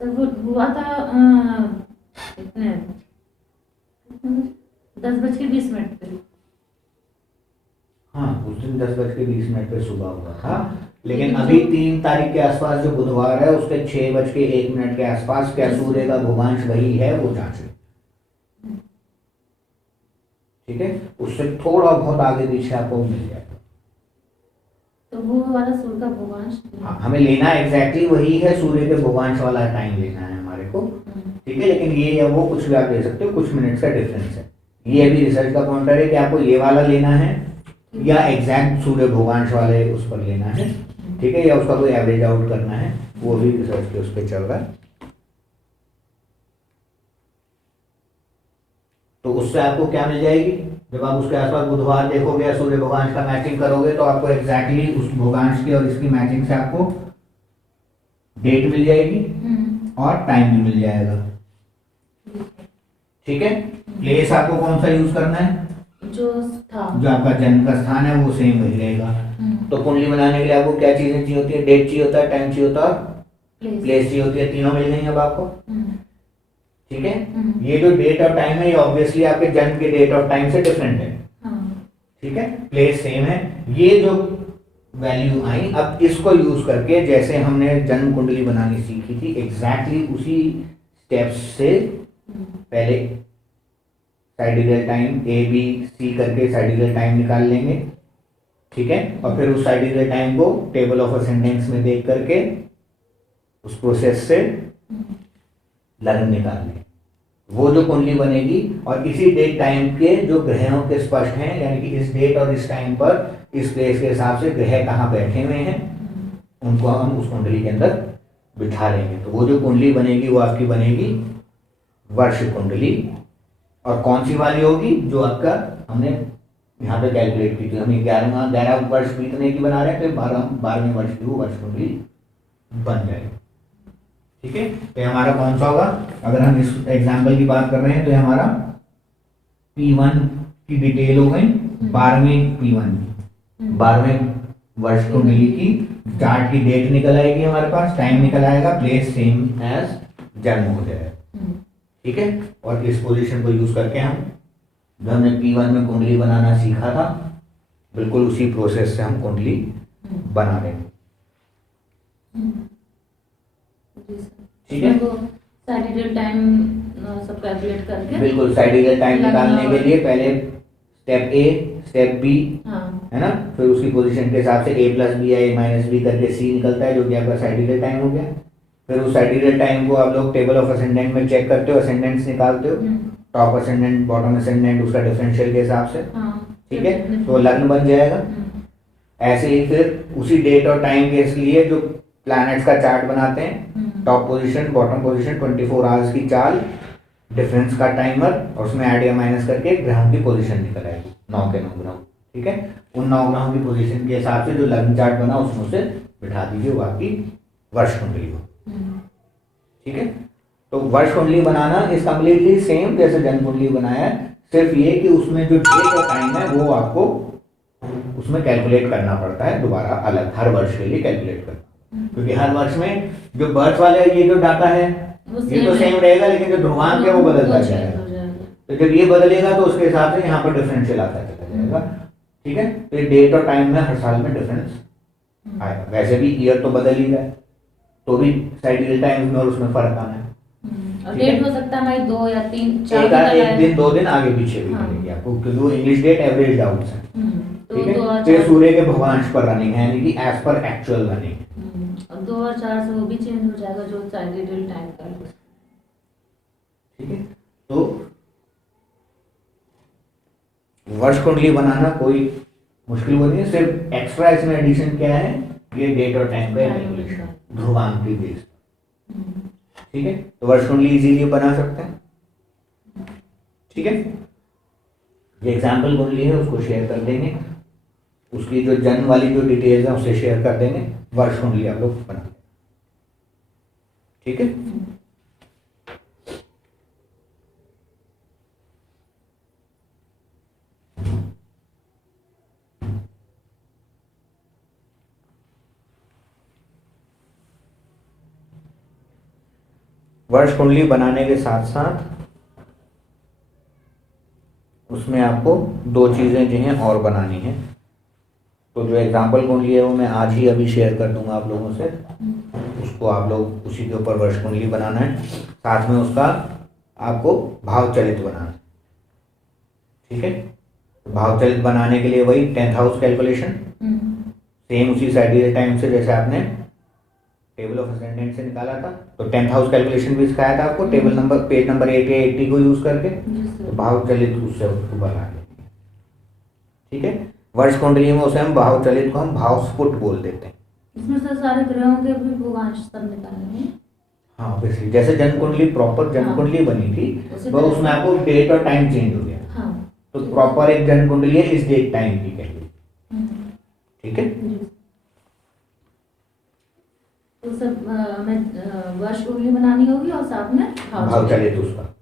तो वो हुआ था कितने 10:20 पे। हाँ, उस दिन 10:20 पे सुबह हुआ था, लेकिन अभी 3 तारीख के आसपास जो बुधवार है उसके 6:01 के आसपास क्या सूर्य का भूभांश वही है, वो जांच लो, ठीक है। उससे थोड़ा बहुत आगे पीछे आपको मिल जाएगा। तो वो वाला सूर्य का भूभांश, हाँ, हमें लेना एग्जैक्टली वही है, सूर्य के भूभांश वाला टाइम लेना है हमारे को, ठीक है। लेकिन ये या वो कुछ भी आप ले सकते हो, कुछ मिनट्स का डिफरेंस है। ये भी रिसर्च का पॉइंटर है कि आपको ये वाला लेना है या एग्जैक्ट सूर्य भूभांश वाले उस पर लेना है, ठीक है, या उसका कोई एवरेज आउट करना है, वो भी रिसर्च के उस पर चल रहा है। तो उससे आपको क्या मिल जाएगी? जब आप उसके आसपास बुधवार देखोगे या सूर्य भूभांश का मैचिंग करोगे, तो आपको एग्जैक्टली उस भूभांश की और इसकी मैचिंग से आपको डेट मिल जाएगी और टाइम भी मिल जाएगा, ठीक है। प्लेस आपको कौन सा यूज करना है? जो था, जो आपका जन्म का स्थान है वो सेम वही रहेगा। तो कुंडली बनाने के लिए आपको क्या चीजें चाहिए होती है? डेट चाहिए होता है, टाइम चाहिए होता है और प्लेस चाहिए होती है। तीनों मिल गई अब आपको, ठीक है। ये जो डेट और टाइम है ये ऑब्वियसली आपके जन्म के डेट और टाइम से डिफरेंट है, ठीक है। प्लेस सेम है। ये जो वैल्यू आई, अब इसको यूज करके जैसे हमने जन्म कुंडली बनानी सीखी थी, एग्जैक्टली उसी स्टेप्स से पहले साइडिकल टाइम ABC करके साइडिकल टाइम निकाल लेंगे, ठीक है। और फिर उस साइडिकल टाइम को टेबल ऑफ असेंडेंस में देख करके उस प्रोसेस से लग्न निकाल लेंगे, वो जो कुंडली बनेगी। और इसी डेट टाइम के जो ग्रहों के स्पष्ट हैं, यानी कि इस डेट और इस टाइम पर इस प्लेस के हिसाब से ग्रह कहाँ बैठे हुए हैं, उनको हम उस कुंडली के अंदर बिठा लेंगे। तो वो जो कुंडली बनेगी वो आपकी बनेगी वर्ष कुंडली। और कौन सी वाली होगी? जो आपका हमने यहाँ पे कैलकुलेट की थी। हम 11 वर्ष बीतने की बना रहे हैं, तो 12वें वर्ष की वो वर्ष कुंडली बन जाएगी, ठीक है। तो हमारा कौन सा होगा? अगर हम इस एग्जाम्पल की बात कर रहे हैं तो हमारा P1 की डिटेल हो गई 12वें P1 12वें वर्ष कुंडली की चार्ट की डेट निकल आएगी हमारे पास, टाइम निकल आएगा, प्लेस सेम एज जन्म हो जाएगा, ठीक है। और इस पोजीशन को यूज करके हम जो हमने P1 में कुंडली बनाना सीखा था, बिल्कुल उसी प्रोसेस से हम कुंडली बना देंगे, ठीक है। साइडिकल टाइम सब कैलकुलेट करके, बिल्कुल साइडिकल टाइम निकालने के लिए पहले स्टेप A, स्टेप B, है ना, फिर उसकी पोजीशन के हिसाब से A + B या A - B करके C निकलता है, जो कि आपका साइडिकल टाइम हो गया। फिर उस साइडिकल टाइम को आप लोग टेबल ऑफ असेंडेंट में चेक करते हो, असेंडेंट्स निकालते हो, टॉप असेंडेंट बॉटम असेंडेंट उसका डिफरेंशियल के हिसाब से, ठीक है, तो लग्न बन जाएगा। ऐसे ही फिर उसी डेट और टाइम के लिए जो प्लैनेट्स का चार्ट बनाते हैं, top position bottom position 24 hours की चाल, डिफरेंस का टाइमर, और उसमें ऐड या माइनस करके ग्रहों की पोजीशन निकल आएगी, 9 के 9 ग्रह, ठीक है। उन 9 ग्रहों की पोजीशन के हिसाब से जो लग्न चार्ट बना उसमें से बिठा दीजिए, वो आपकी वर्ष कुंडली हो, ठीक है। तो वर्ष कुंडली बनाना इज कम्प्लीटली सेम जैसे जन्म कुंडली बनाया है, सिर्फ ये कि उसमें जो डेट और टाइम है वो आपको उसमें कैलकुलेट करना पड़ता है दोबारा अलग, हर वर्ष के लिए कैलकुलेट करना, क्योंकि हर वर्ष में जो बर्थ वाले ये जो डाटा है ये तो सेम रहेगा, लेकिन जो ध्रुवांक है वो बदलता जाएगा। तो जब ये बदलेगा तो उसके हिसाब से यहाँ पर डिफरेंशियल आता चला जाएगा, ठीक है। तो ये डेट और टाइम में हर साल में डिफरेंस, आएगा। वैसे भी ईयर तो बदल ही रहा है, तो भी साइकिल टाइम में और उसमें फर्क आना है, ठीक है। तो ये डेट और टाइम में हर साल में डिफरेंस आएगा। वैसे भी ईयर तो बदल ही रहा है, तो भी साइकिल टाइम में और उसमें फर्क आना है, ठीक है। तो ये डेट और टाइम में हर साल में डिफरेंस आएगा। और ठीक है? डेट हो सकता है हमारी 2 या 3 4 एक दिन का एक है। दिन 2 दिन आगे पीछे भी हाँ। मिलेगी आपको, क्योंकि वो इंग्लिश डेट एवरेज आउट है। तो ठीक है, 2 और तो ये 4 सूर्य के भवांश पर रनिंग है, यानी कि एज पर एक्चुअल रनिंग। और 2 और 4 से वो भी चेंज हो जाएगा जो साइडेड टाइम का है। ठीक है, तो वर्ष कुंडली बनाना कोई मुश्किल वो नहीं है, सिर्फ एक्स्ट्रा इसमें एडिशन क्या है, ये डेट और टाइम का कैलकुलेशन ध्रुवांकी बेस। ठीक है, तो वर्ष कुंडली इजीली बना सकते हैं। ठीक है, ये एग्जाम्पल कुंडली है उसको शेयर कर देंगे, उसकी जो जन्म वाली जो डिटेल्स है उससे शेयर कर देंगे, वर्ष कुंडली आप लोग बना लें। ठीक है, वर्ष कुंडली बनाने के साथ साथ उसमें आपको 2 चीज़ें जो हैं और बनानी है। तो जो एग्जाम्पल कुंडली है वो मैं आज ही अभी शेयर कर दूंगा आप लोगों से, उसको आप लोग उसी के ऊपर वर्ष कुंडली बनाना है, साथ में उसका आपको भाव चलित बनाना है। ठीक है, तो भाव चलित बनाने के लिए वही 10th हाउस कैलकुलेशन, सेम उसी साइडियल टाइम से जैसे आपने टेबल ऑफ असेंडेंट से निकाला था, तो 10th हाउस कैलकुलेशन भी सिखाया था आपको, टेबल नंबर पेज नंबर 80 या 80 को यूज करके, तो भाव चलित उससे उसको बना लेंगे। ठीक है, वर्ष कुंडली में उसे हम भाव चलित को हम भाव स्फुट बोल देते हैं। इसमें से सारे ग्रहों के भी भूगांश सब निकालेंगे। हाँ, ऑब्वियसली जैसे जन्म कुंडली प्रॉपर जन्म हाँ। कुंडली बनी थी, उसी वो तरह उसमें से- आपको डेट और टाइम चेंज हो गया, हाँ। तो प्रॉपर एक जन्म कुंडली है इस डेट टाइम की कहती। ठीक है, तो सब हमें वर्ष कुंडली बनानी होगी और साथ में भाव चलित उसका।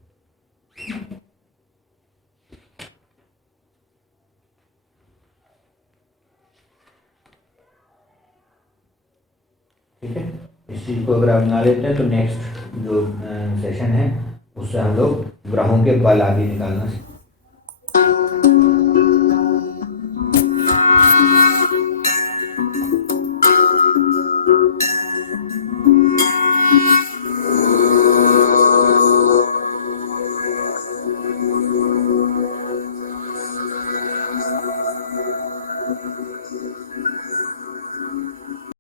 ठीक है, इस चीज को अगर आप बना लेते हैं तो नेक्स्ट जो सेशन है उससे हम लोग ग्रहों के बल आदि निकालना